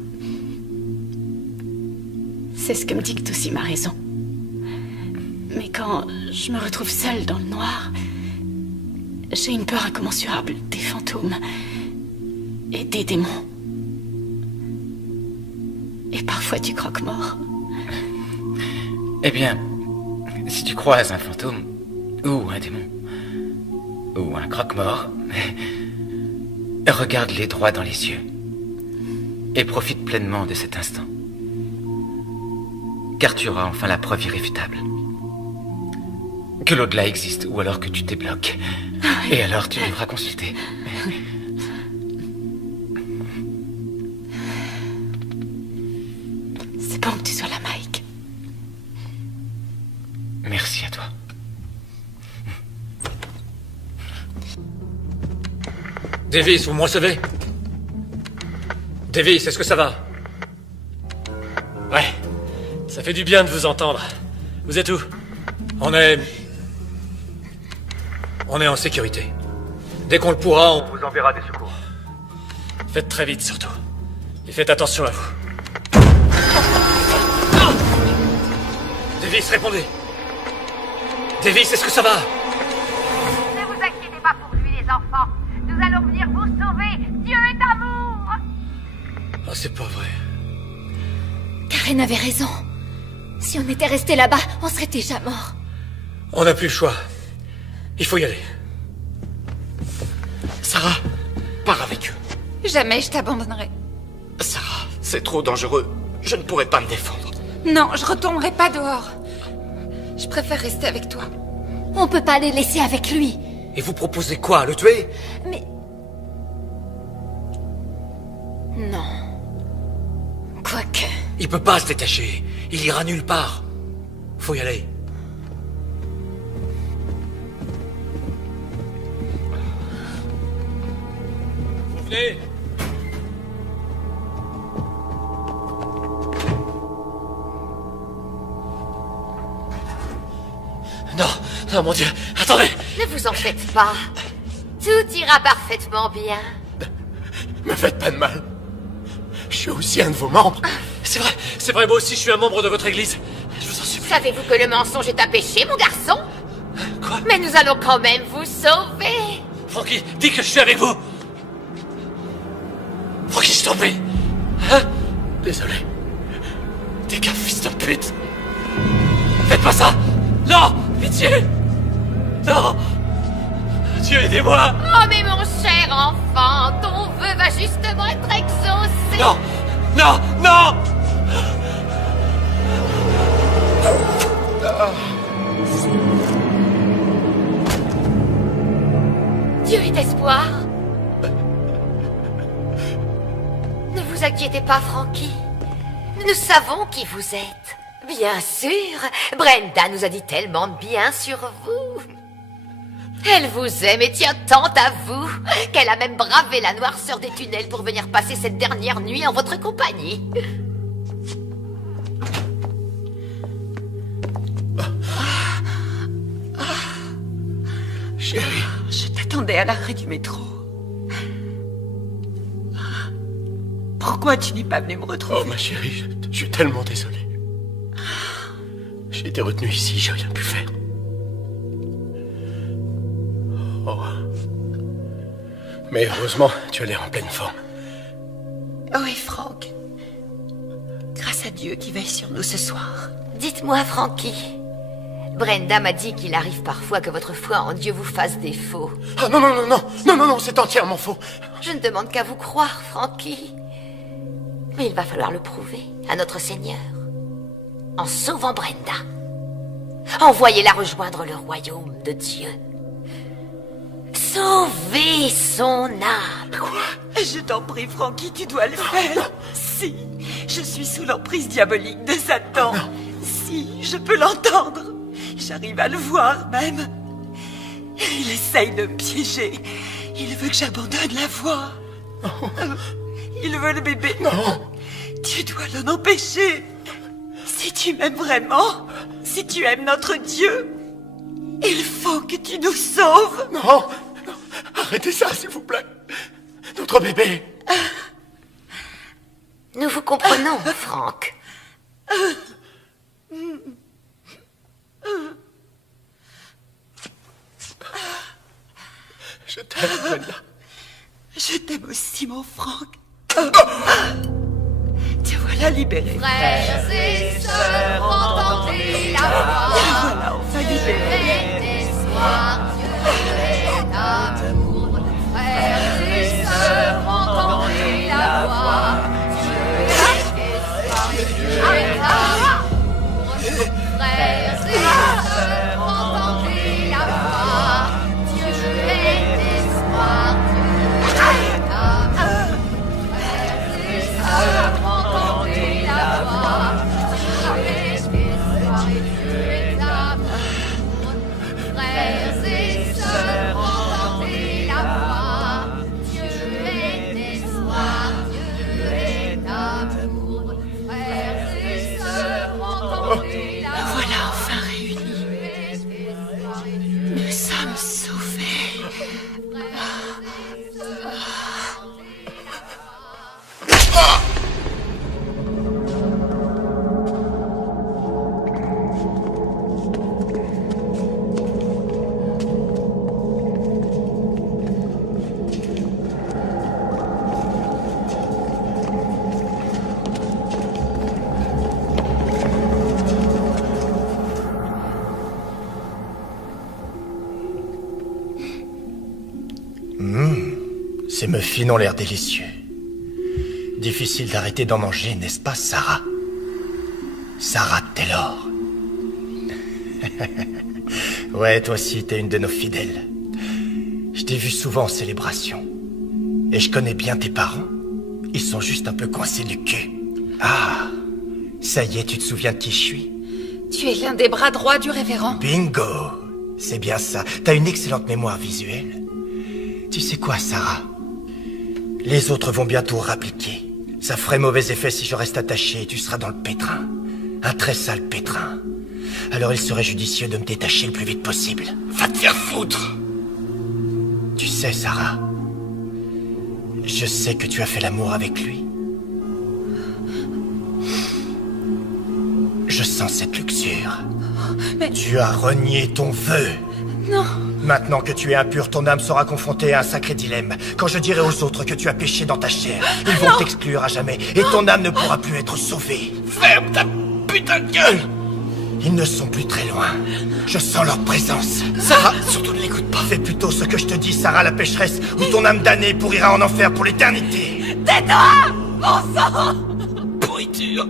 C'est ce que me dicte aussi ma raison. Mais quand je me retrouve seule dans le noir, j'ai une peur incommensurable des fantômes et des démons. Et parfois du croque-mort. Eh bien, si tu croises un fantôme, ou un démon, ou un croque-mort, regarde-les droit dans les yeux. Et profite pleinement de cet instant. Car tu auras enfin la preuve irréfutable. Que l'au-delà existe, ou alors que tu débloques. Et alors tu devras consulter. C'est bon que tu sois là, Mike. Merci à toi. Davis, vous me recevez? Davis, est-ce que ça va? Ouais, ça fait du bien de vous entendre. Vous êtes où? On est en sécurité. Dès qu'on le pourra, on vous enverra des secours. Faites très vite, surtout. Et faites attention à vous. Ah! Davis, répondez. Davis, est-ce que ça va? Ne vous inquiétez pas pour lui, les enfants. Nous allons venir vous sauver. Dieu est amour. Ah, c'est pas vrai. Karen avait raison. Si on était resté là-bas, on serait déjà morts. On n'a plus le choix. Il faut y aller. Sarah, pars avec eux. Jamais je t'abandonnerai. Sarah, c'est trop dangereux. Je ne pourrais pas me défendre. Non, je retournerai pas dehors. Je préfère rester avec toi. On peut pas les laisser avec lui. Et vous proposez quoi, le tuer? Mais... non. Quoique... il peut pas se détacher. Il ira nulle part. Faut y aller. Vous venez? Non, non, mon Dieu, attendez! Ne vous en faites pas. Tout ira parfaitement bien. Me faites pas de mal. Je suis aussi un de vos membres. C'est vrai, moi aussi je suis un membre de votre église. Je vous en supplie. Savez-vous que le mensonge est un péché, mon garçon? Quoi? Mais nous allons quand même vous sauver. Frankie, dis que je suis avec vous. Frankie, je t'en prie. Hein? Désolé. T'es qu'un fils de pute. Faites pas ça. Non, pitié. Non. Dieu, aidez-moi. Oh, mais mon cher enfant, ton vœu va justement être exaucé. Non, non, non. Dieu est espoir. Ne vous inquiétez pas, Frankie. Nous savons qui vous êtes. Bien sûr, Brenda nous a dit tellement de bien sur vous. Elle vous aime et tient tant à vous qu'elle a même bravé la noirceur des tunnels pour venir passer cette dernière nuit en votre compagnie. Chérie. Je t'attendais à l'arrêt du métro. Pourquoi tu n'es pas venu me retrouver? Oh, ma chérie, je suis tellement désolé. J'ai été retenu ici, j'ai rien pu faire. Oh. Mais heureusement, tu as l'air en pleine forme. Oui, Franck. Grâce à Dieu qui veille sur nous ce soir. Dites-moi, Frankie. Brenda m'a dit qu'il arrive parfois que votre foi en Dieu vous fasse défaut. Ah non, non, non, non, non, non, non, c'est entièrement faux. Je ne demande qu'à vous croire, Frankie. Mais il va falloir le prouver à notre Seigneur. En sauvant Brenda. Envoyez-la rejoindre le royaume de Dieu. Sauvez son âme. Quoi? Je t'en prie, Frankie, tu dois le faire. Non. Si, je suis sous l'emprise diabolique de Satan. Non. Si, je peux l'entendre. J'arrive à le voir même. Il essaye de me piéger. Il veut que j'abandonne la voie. Il veut le bébé. Non. Tu dois l'en empêcher. Si tu m'aimes vraiment, si tu aimes notre Dieu, il faut que tu nous sauves. Non. Arrêtez ça, s'il vous plaît. Notre bébé. Nous vous comprenons, Franck. Je t'aime, Brenda. Je t'aime aussi, mon Franck. Te voilà libéré. Frères et sœurs, entendez la voix. Te voilà enfin libéré. Dieu est amour. Frères et sœurs, entendez la voix. Dieu est espoir, Dieu est amour. Frères et sœurs, entendez la voix. Dieu est espoir, Dieu est amour. Frères et sœurs, entendez la voix. Dieu est espoir et Dieu est amour. Frères et sœurs, entendez la voix. Dieu est espoir, Dieu est amour. Frères et sœurs, entendez la voix. Voilà enfin réunis. Nous sommes sauvés. Ces muffins ont l'air délicieux. Difficile d'arrêter d'en manger, n'est-ce pas, Sarah? Sarah Taylor. Ouais, toi aussi, t'es une de nos fidèles. Je t'ai vu souvent en célébration. Et je connais bien tes parents. Ils sont juste un peu coincés du cul. Ah, ça y est, tu te souviens de qui je suis? Tu es l'un des bras droits du révérend. Bingo! C'est bien ça. T'as une excellente mémoire visuelle. Tu sais quoi, Sarah? Les autres vont bientôt rappliquer. Ça ferait mauvais effet si je reste attaché et tu seras dans le pétrin. Un très sale pétrin. Alors il serait judicieux de me détacher le plus vite possible. Va te faire foutre! Tu sais, Sarah, je sais que tu as fait l'amour avec lui. Je sens cette luxure. Mais... Tu as renié ton vœu. Non. Maintenant que tu es impur, ton âme sera confrontée à un sacré dilemme. Quand je dirai aux autres que tu as péché dans ta chair, ils vont t'exclure à jamais, et ton âme ne pourra plus être sauvée. Ferme ta putain de gueule! Ils ne sont plus très loin. Je sens leur présence. Sarah, surtout ne l'écoute pas. Fais plutôt ce que je te dis, Sarah la pécheresse, ou ton âme damnée pourrira en enfer pour l'éternité. Tais-toi, mon sang! Pourriture.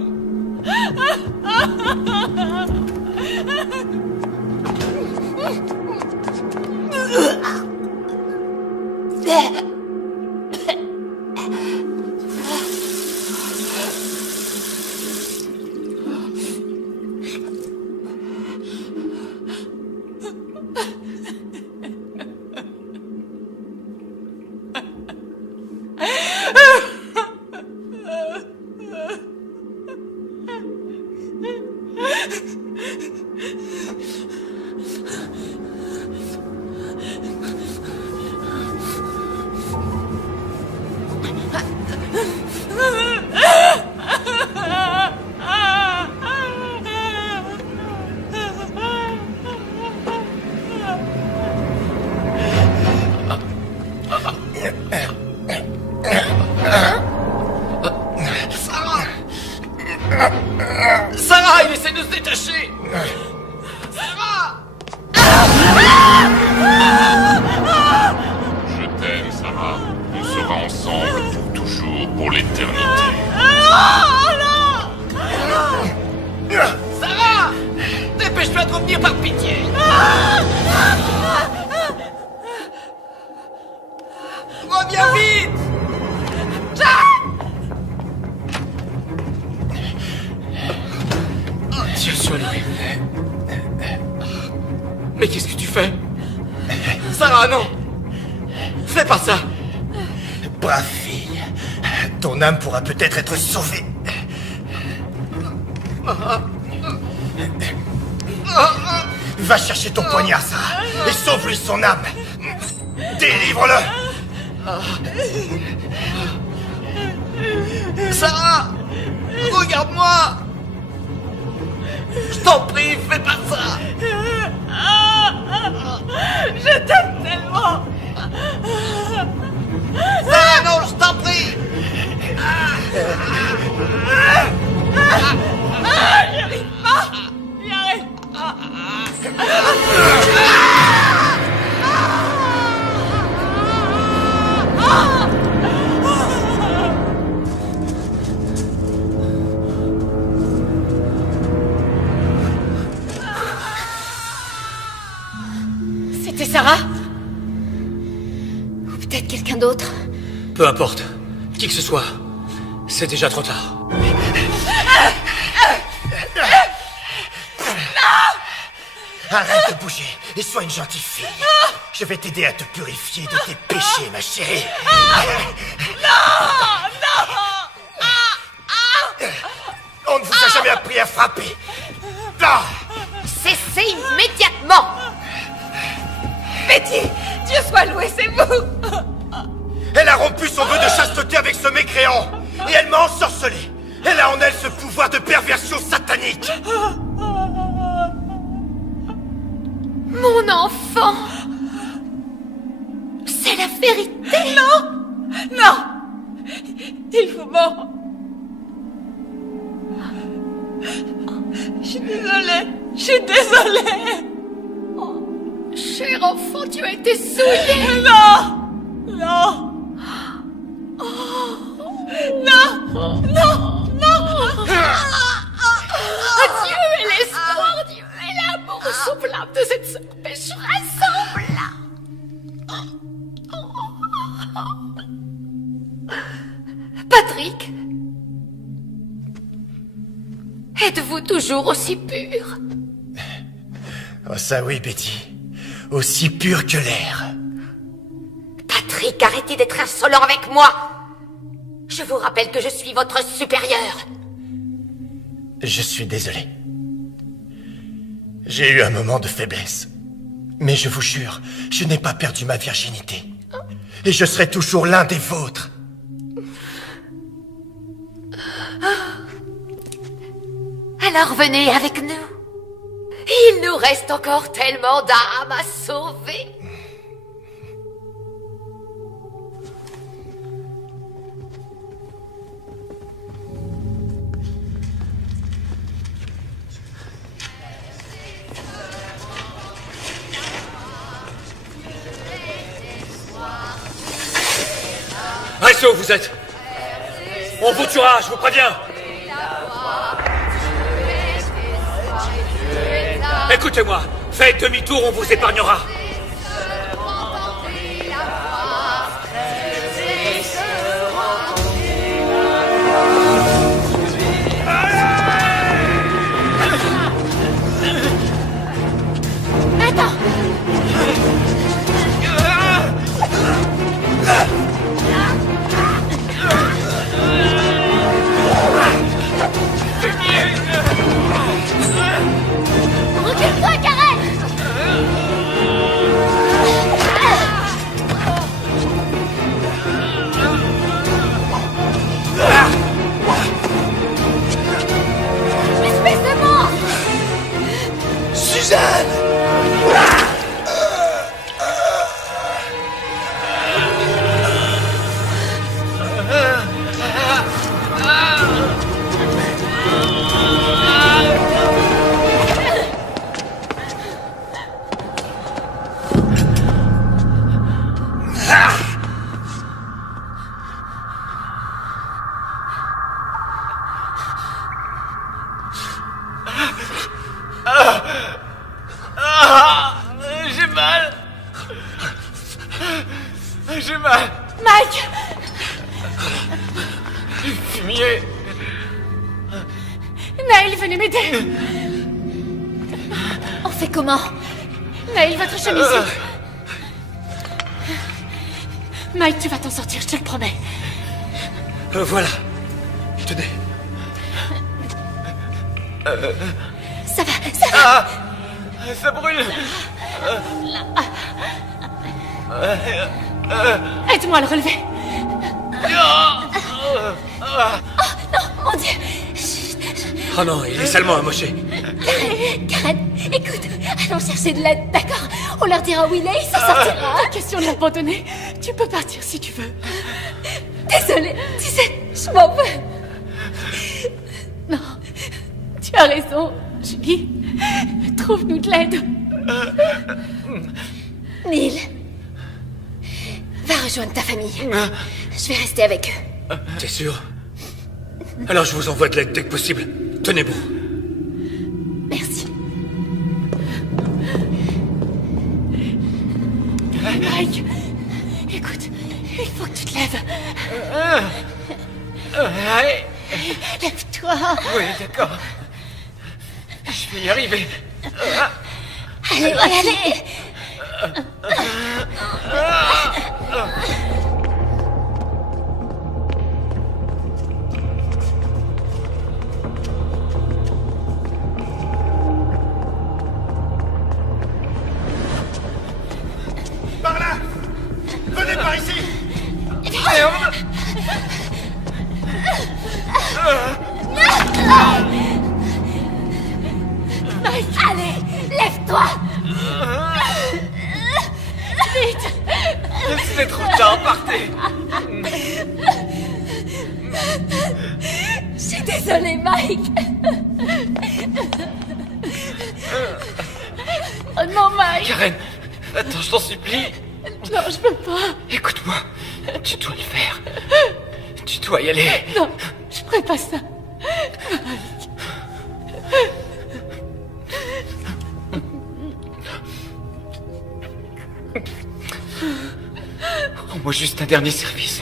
Sarah, il essaie de se détacher. Sarah! Je t'aime, Sarah. On sera ensemble pour toujours, pour l'éternité. Sarah! Dépêche-toi de revenir par pitié. Reviens vite! Dieu soit loué. Mais qu'est-ce que tu fais? Sarah, non! Fais pas ça! Brave fille. Ton âme pourra peut-être être sauvée. Va chercher ton poignard, Sarah, et sauve-lui son âme. Délivre-le. Sarah! Regarde-moi! Je t'en prie, fais pas ça! Je t'aime tellement! Sarah, non, je t'en prie! J'y arrive pas! J'y arrive pas! C'était Sarah? Ou peut-être quelqu'un d'autre. Peu importe. Qui que ce soit. C'est déjà trop tard. Arrête de bouger et sois une gentille fille. Je vais t'aider à te purifier de tes péchés, ma chérie. On ne vous a jamais appris à frapper. Cessez immédiatement! Betty, Dieu soit loué, c'est vous! Elle a rompu son vœu de chasteté avec ce mécréant. Et elle m'a ensorcelé. Elle a en elle ce pouvoir de perversion satanique. Mon enfant! C'est la vérité! Non! Non! Il faut mort! Je suis désolée! Je suis désolée! Cher enfant, tu as été souillé! Non! Non! Non! Non! Non! Dieu est l'espoir, Dieu est l'amour soufflable de cette sœur pécheresse. Patrick, êtes-vous toujours aussi pur? Oh ça oui, Betty. Aussi pur que l'air. Patrick, arrêtez d'être insolent avec moi. Je vous rappelle que je suis votre supérieur. Je suis désolé. J'ai eu un moment de faiblesse. Mais je vous jure, je n'ai pas perdu ma virginité. Et je serai toujours l'un des vôtres. Alors venez avec nous. Il nous reste encore tellement d'âmes à sauver. Restez où vous êtes. On vous tuera, je vous préviens. Écoutez-moi, faites demi-tour, on vous épargnera. Attends. Recule-toi, Karen! Espèce de mort! Suzanne! J'ai mal. J'ai mal. Mike! Fumier. Naël, venez m'aider! On fait comment? Naël, votre chemise. Mike, tu vas t'en sortir, je te le promets. Voilà. Tenez. Ça va, ça va. Ça brûle. Aide-moi à le relever. Oh non, mon Dieu. Oh non, il est salement amoché. Karen, écoute, allons chercher de l'aide, d'accord? On leur dira où il est, il s'en sortira. Pas question de l'abandonner. Tu peux partir si tu veux. Désolée, tu sais, je m'en veux. Non, tu as raison, Julie. Trouve-nous de l'aide. Neil, va rejoindre ta famille. Je vais rester avec eux. T'es sûr? Alors je vous envoie de l'aide dès que possible. Tenez bon. Merci. Mike, écoute, il faut que tu te lèves. Lève-toi. Oui, d'accord. Je vais y arriver. Allez, allez. Par là! Venez par ici! Mike, allez, lève-toi. Vite. C'est trop tard, partez. Je suis désolée, Mike. Oh non, Mike. Karen, attends, je t'en supplie. Non, je peux pas. Écoute-moi, tu dois le faire. Tu dois y aller. Non, je ferai pas ça. Rends-moi juste un dernier service.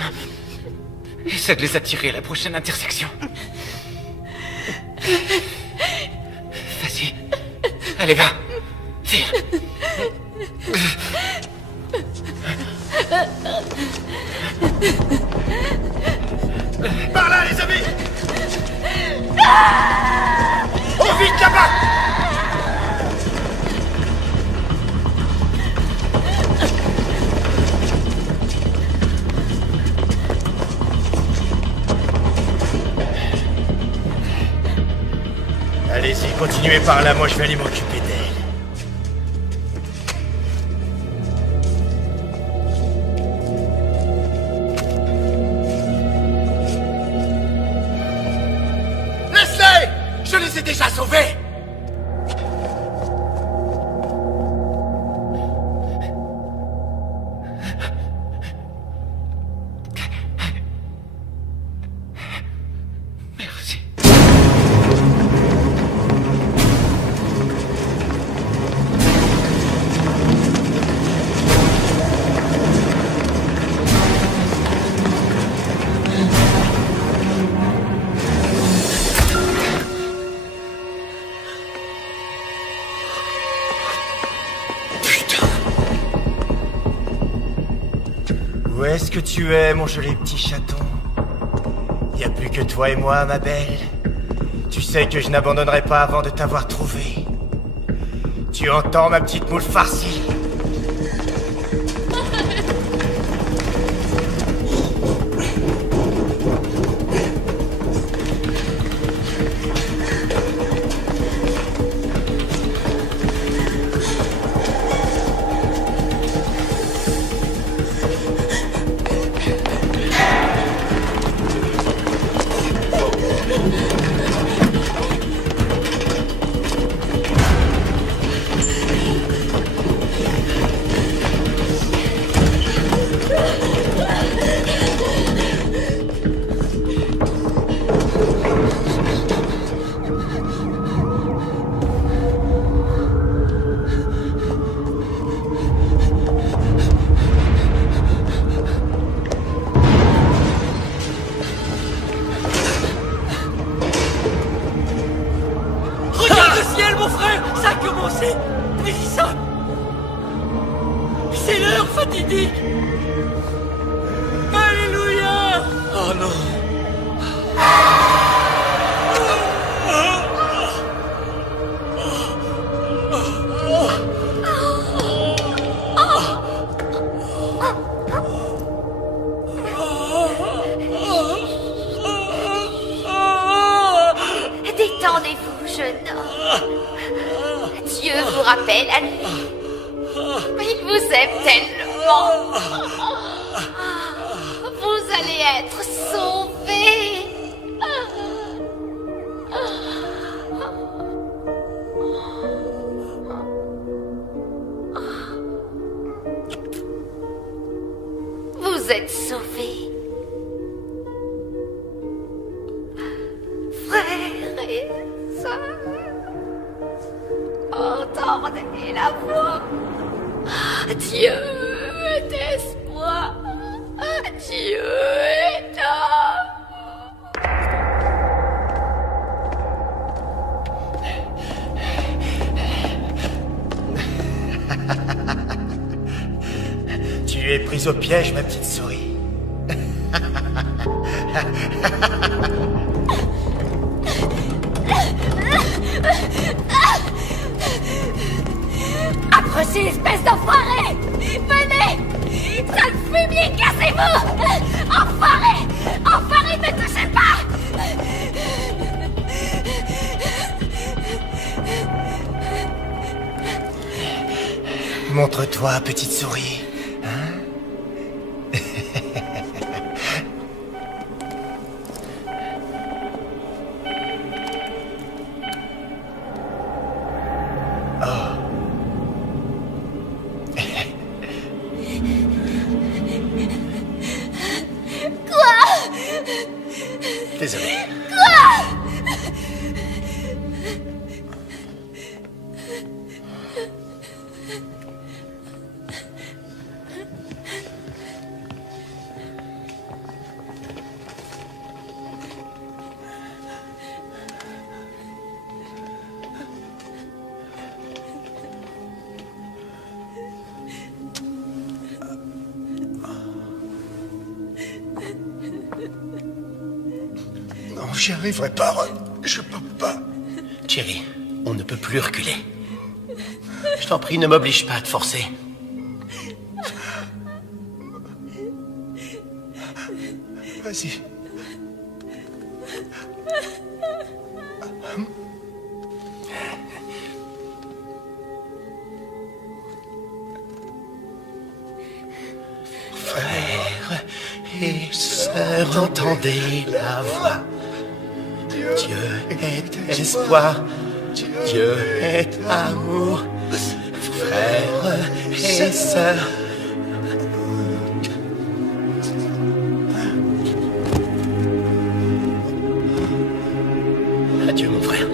Essaie de les attirer à la prochaine intersection. Vas-y. Allez, va. File. Par là, les amis! Oh, vite là-bas! Allez-y, continuez par là, moi je vais aller m'occuper d'elle. Laisse-les! Je les ai déjà sauvés! Merci. Où est-ce que tu es, mon joli petit chaton? Y a plus que toi et moi, ma belle. Tu sais que je n'abandonnerai pas avant de t'avoir trouvé. Tu entends, ma petite moule farcie? Regarde le ciel, mon frère! Ça a commencé! Mélissa! C'est l'heure fatidique! non. Détendez-vous, jeune homme. Dieu vous rappelle à lui. Il vous aime tellement. Vous allez être sauvé. Vous êtes sauvé. Frères et sœurs, entendez la voix. Dieu est espoir. Dieu est Tu es prise au piège, ma petite souris. Approchez, espèce d'enfoiré! Venez! Sale fumier, cassez-vous! Enfoiré! Enfoiré, ne touchez pas! Montre-toi, petite souris. Hein? Désolé. Quoi? Non, j'y arriverai pas, Ron. Je peux pas. Thierry, on ne peut plus reculer. Je t'en prie, ne m'oblige pas à te forcer. Vas-y. Frères et sœurs, entendez la voix. Dieu est espoir, Dieu est amour. Frères et sœurs. Adieu, mon frère.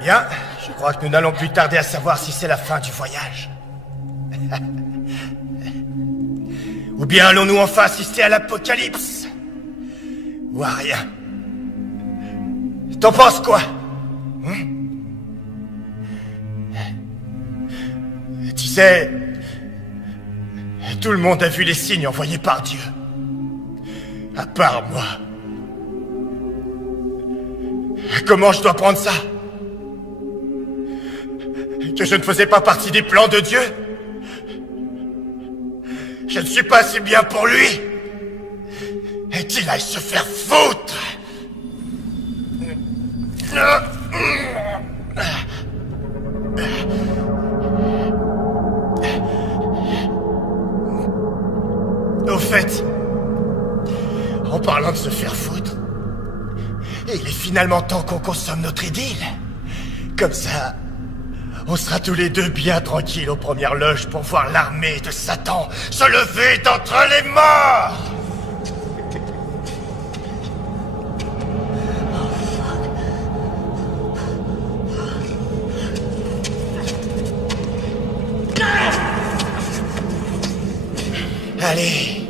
Bien, je crois que nous n'allons plus tarder à savoir si c'est la fin du voyage. Ou bien allons-nous enfin assister à l'apocalypse? Ou à rien? T'en penses quoi? Tu sais, tout le monde a vu les signes envoyés par Dieu. À part moi. Comment je dois prendre ça? Que je ne faisais pas partie des plans de Dieu? Je ne suis pas assez bien pour lui? Et qu'il aille se faire foutre! Au fait, en parlant de se faire foutre, il est finalement temps qu'on consomme notre idylle. Comme ça, on sera tous les deux bien tranquilles aux premières loges pour voir l'armée de Satan se lever d'entre les morts. Allez.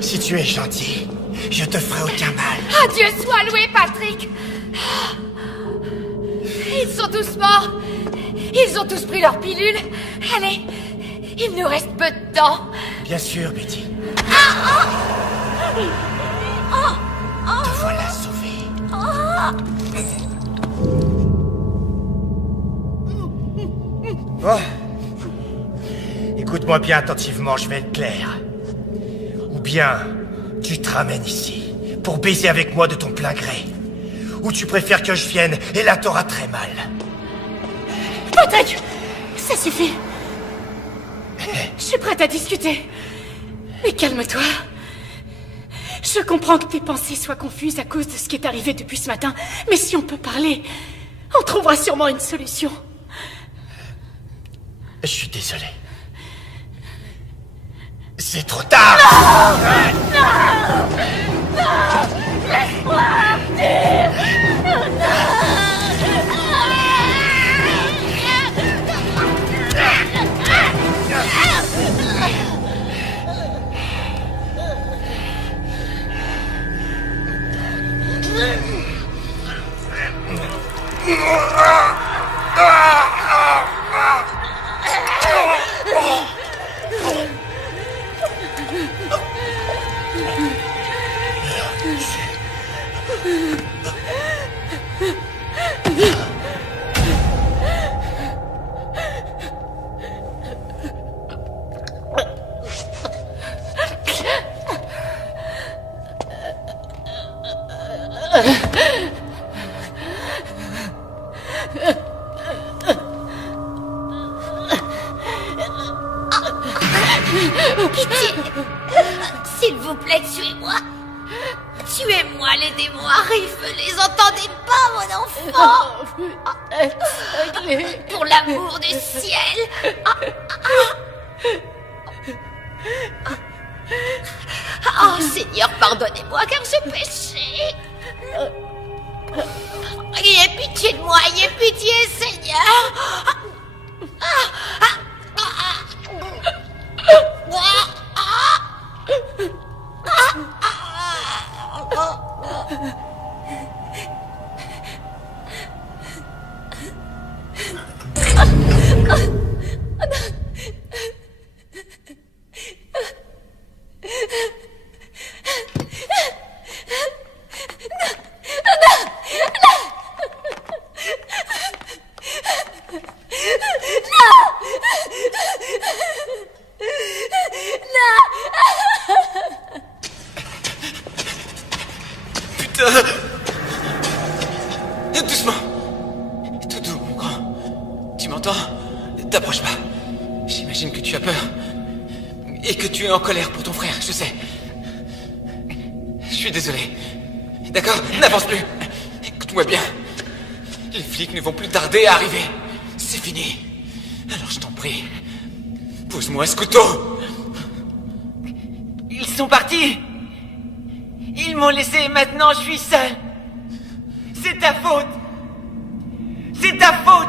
Si tu es gentil, je te ferai aucun mal. Ah, Dieu soit loué, Patrick! Ils sont tous morts. Ils ont tous pris leur pilule. Allez, il nous reste peu de temps. Bien sûr, Betty. Oh, Te voilà sauvé. Bon. Écoute-moi bien attentivement, je vais être clair. Ou bien, tu te ramènes ici pour baiser avec moi de ton plein gré. Ou tu préfères que je vienne et là t'auras très mal. Patrick, ça suffit. Je suis prête à discuter. Mais calme-toi. Je comprends que tes pensées soient confuses à cause de ce qui est arrivé depuis ce matin. Mais si on peut parler, on trouvera sûrement une solution. Je suis désolé. C'est trop tard. Non, laisse-moi partir. Pitié, s'il vous plaît, tuez-moi. Tuez-moi, les démons arrivent. Les entendez pas, mon enfant? Pour l'amour du ciel. Oh, Seigneur, pardonnez-moi car j'ai péché. Ayez pitié de moi, ayez pitié, Seigneur. Doucement. Tout doux, mon grand. Tu m'entends? T'approches pas. J'imagine que tu as peur. Et que tu es en colère pour ton frère, je sais. Je suis désolé. D'accord? N'avance plus. Écoute-moi bien. Les flics ne vont plus tarder à arriver. C'est fini. Alors je t'en prie. Pose-moi ce couteau. Ils sont partis. Ils m'ont laissé, maintenant je suis seul. C'est ta faute. C'est ta faute.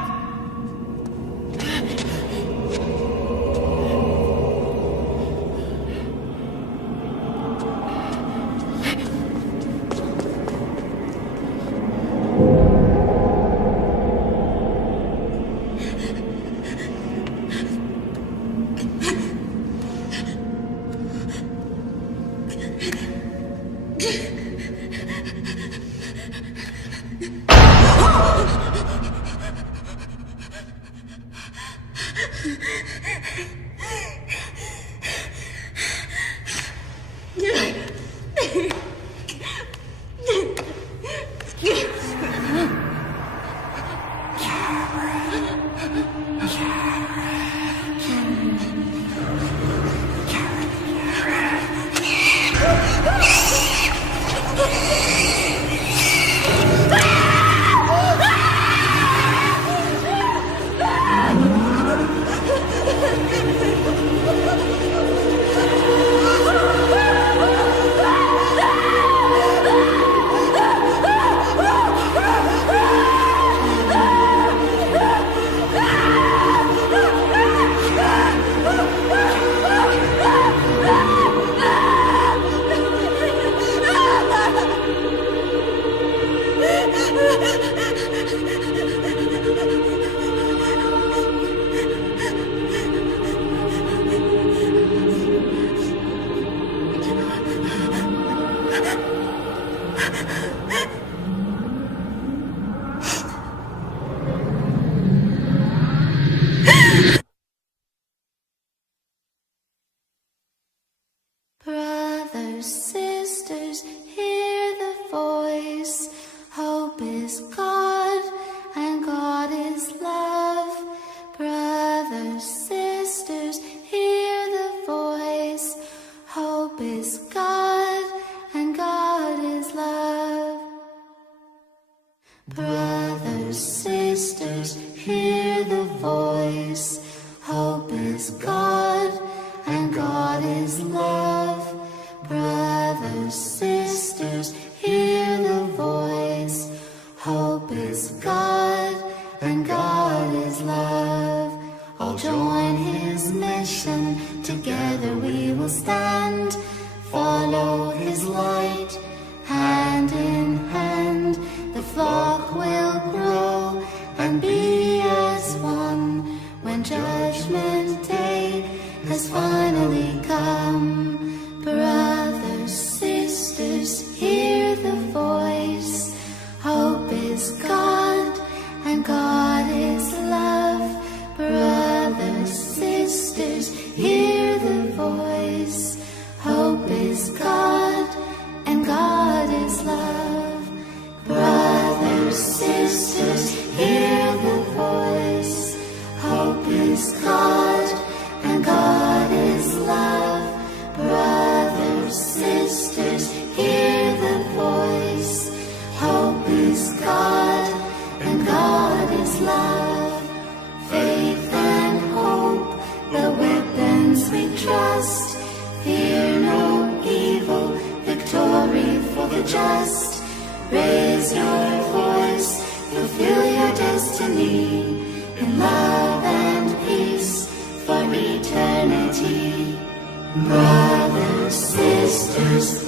Brothers, sisters, hear the voice. Hope is God, and God is love. Brothers, sisters, hear the voice. Hope is God, and God is love. Brothers, sisters, hear the voice. Hope is God, and God is love. Brothers, sisters, hear the voice. Hope is God, and God is love. All join his mission, together we will stand. Follow his light, hand in hand. The flock will grow and be as one when Judgment Day has finally come. Brothers, sisters, hear the voice. Hope is God, and God is love. Brothers, sisters, hear the voice. Hope is God, and God is love. Brothers, sisters, hear the voice. Hope is God, and God is love. Brothers, sisters, hear the voice. Hope is God, and God is love. Faith and hope, the weapons we trust. Fear no evil, victory for the just. Raise your voice, fulfill your destiny. In love and peace for eternity. Brothers, sisters,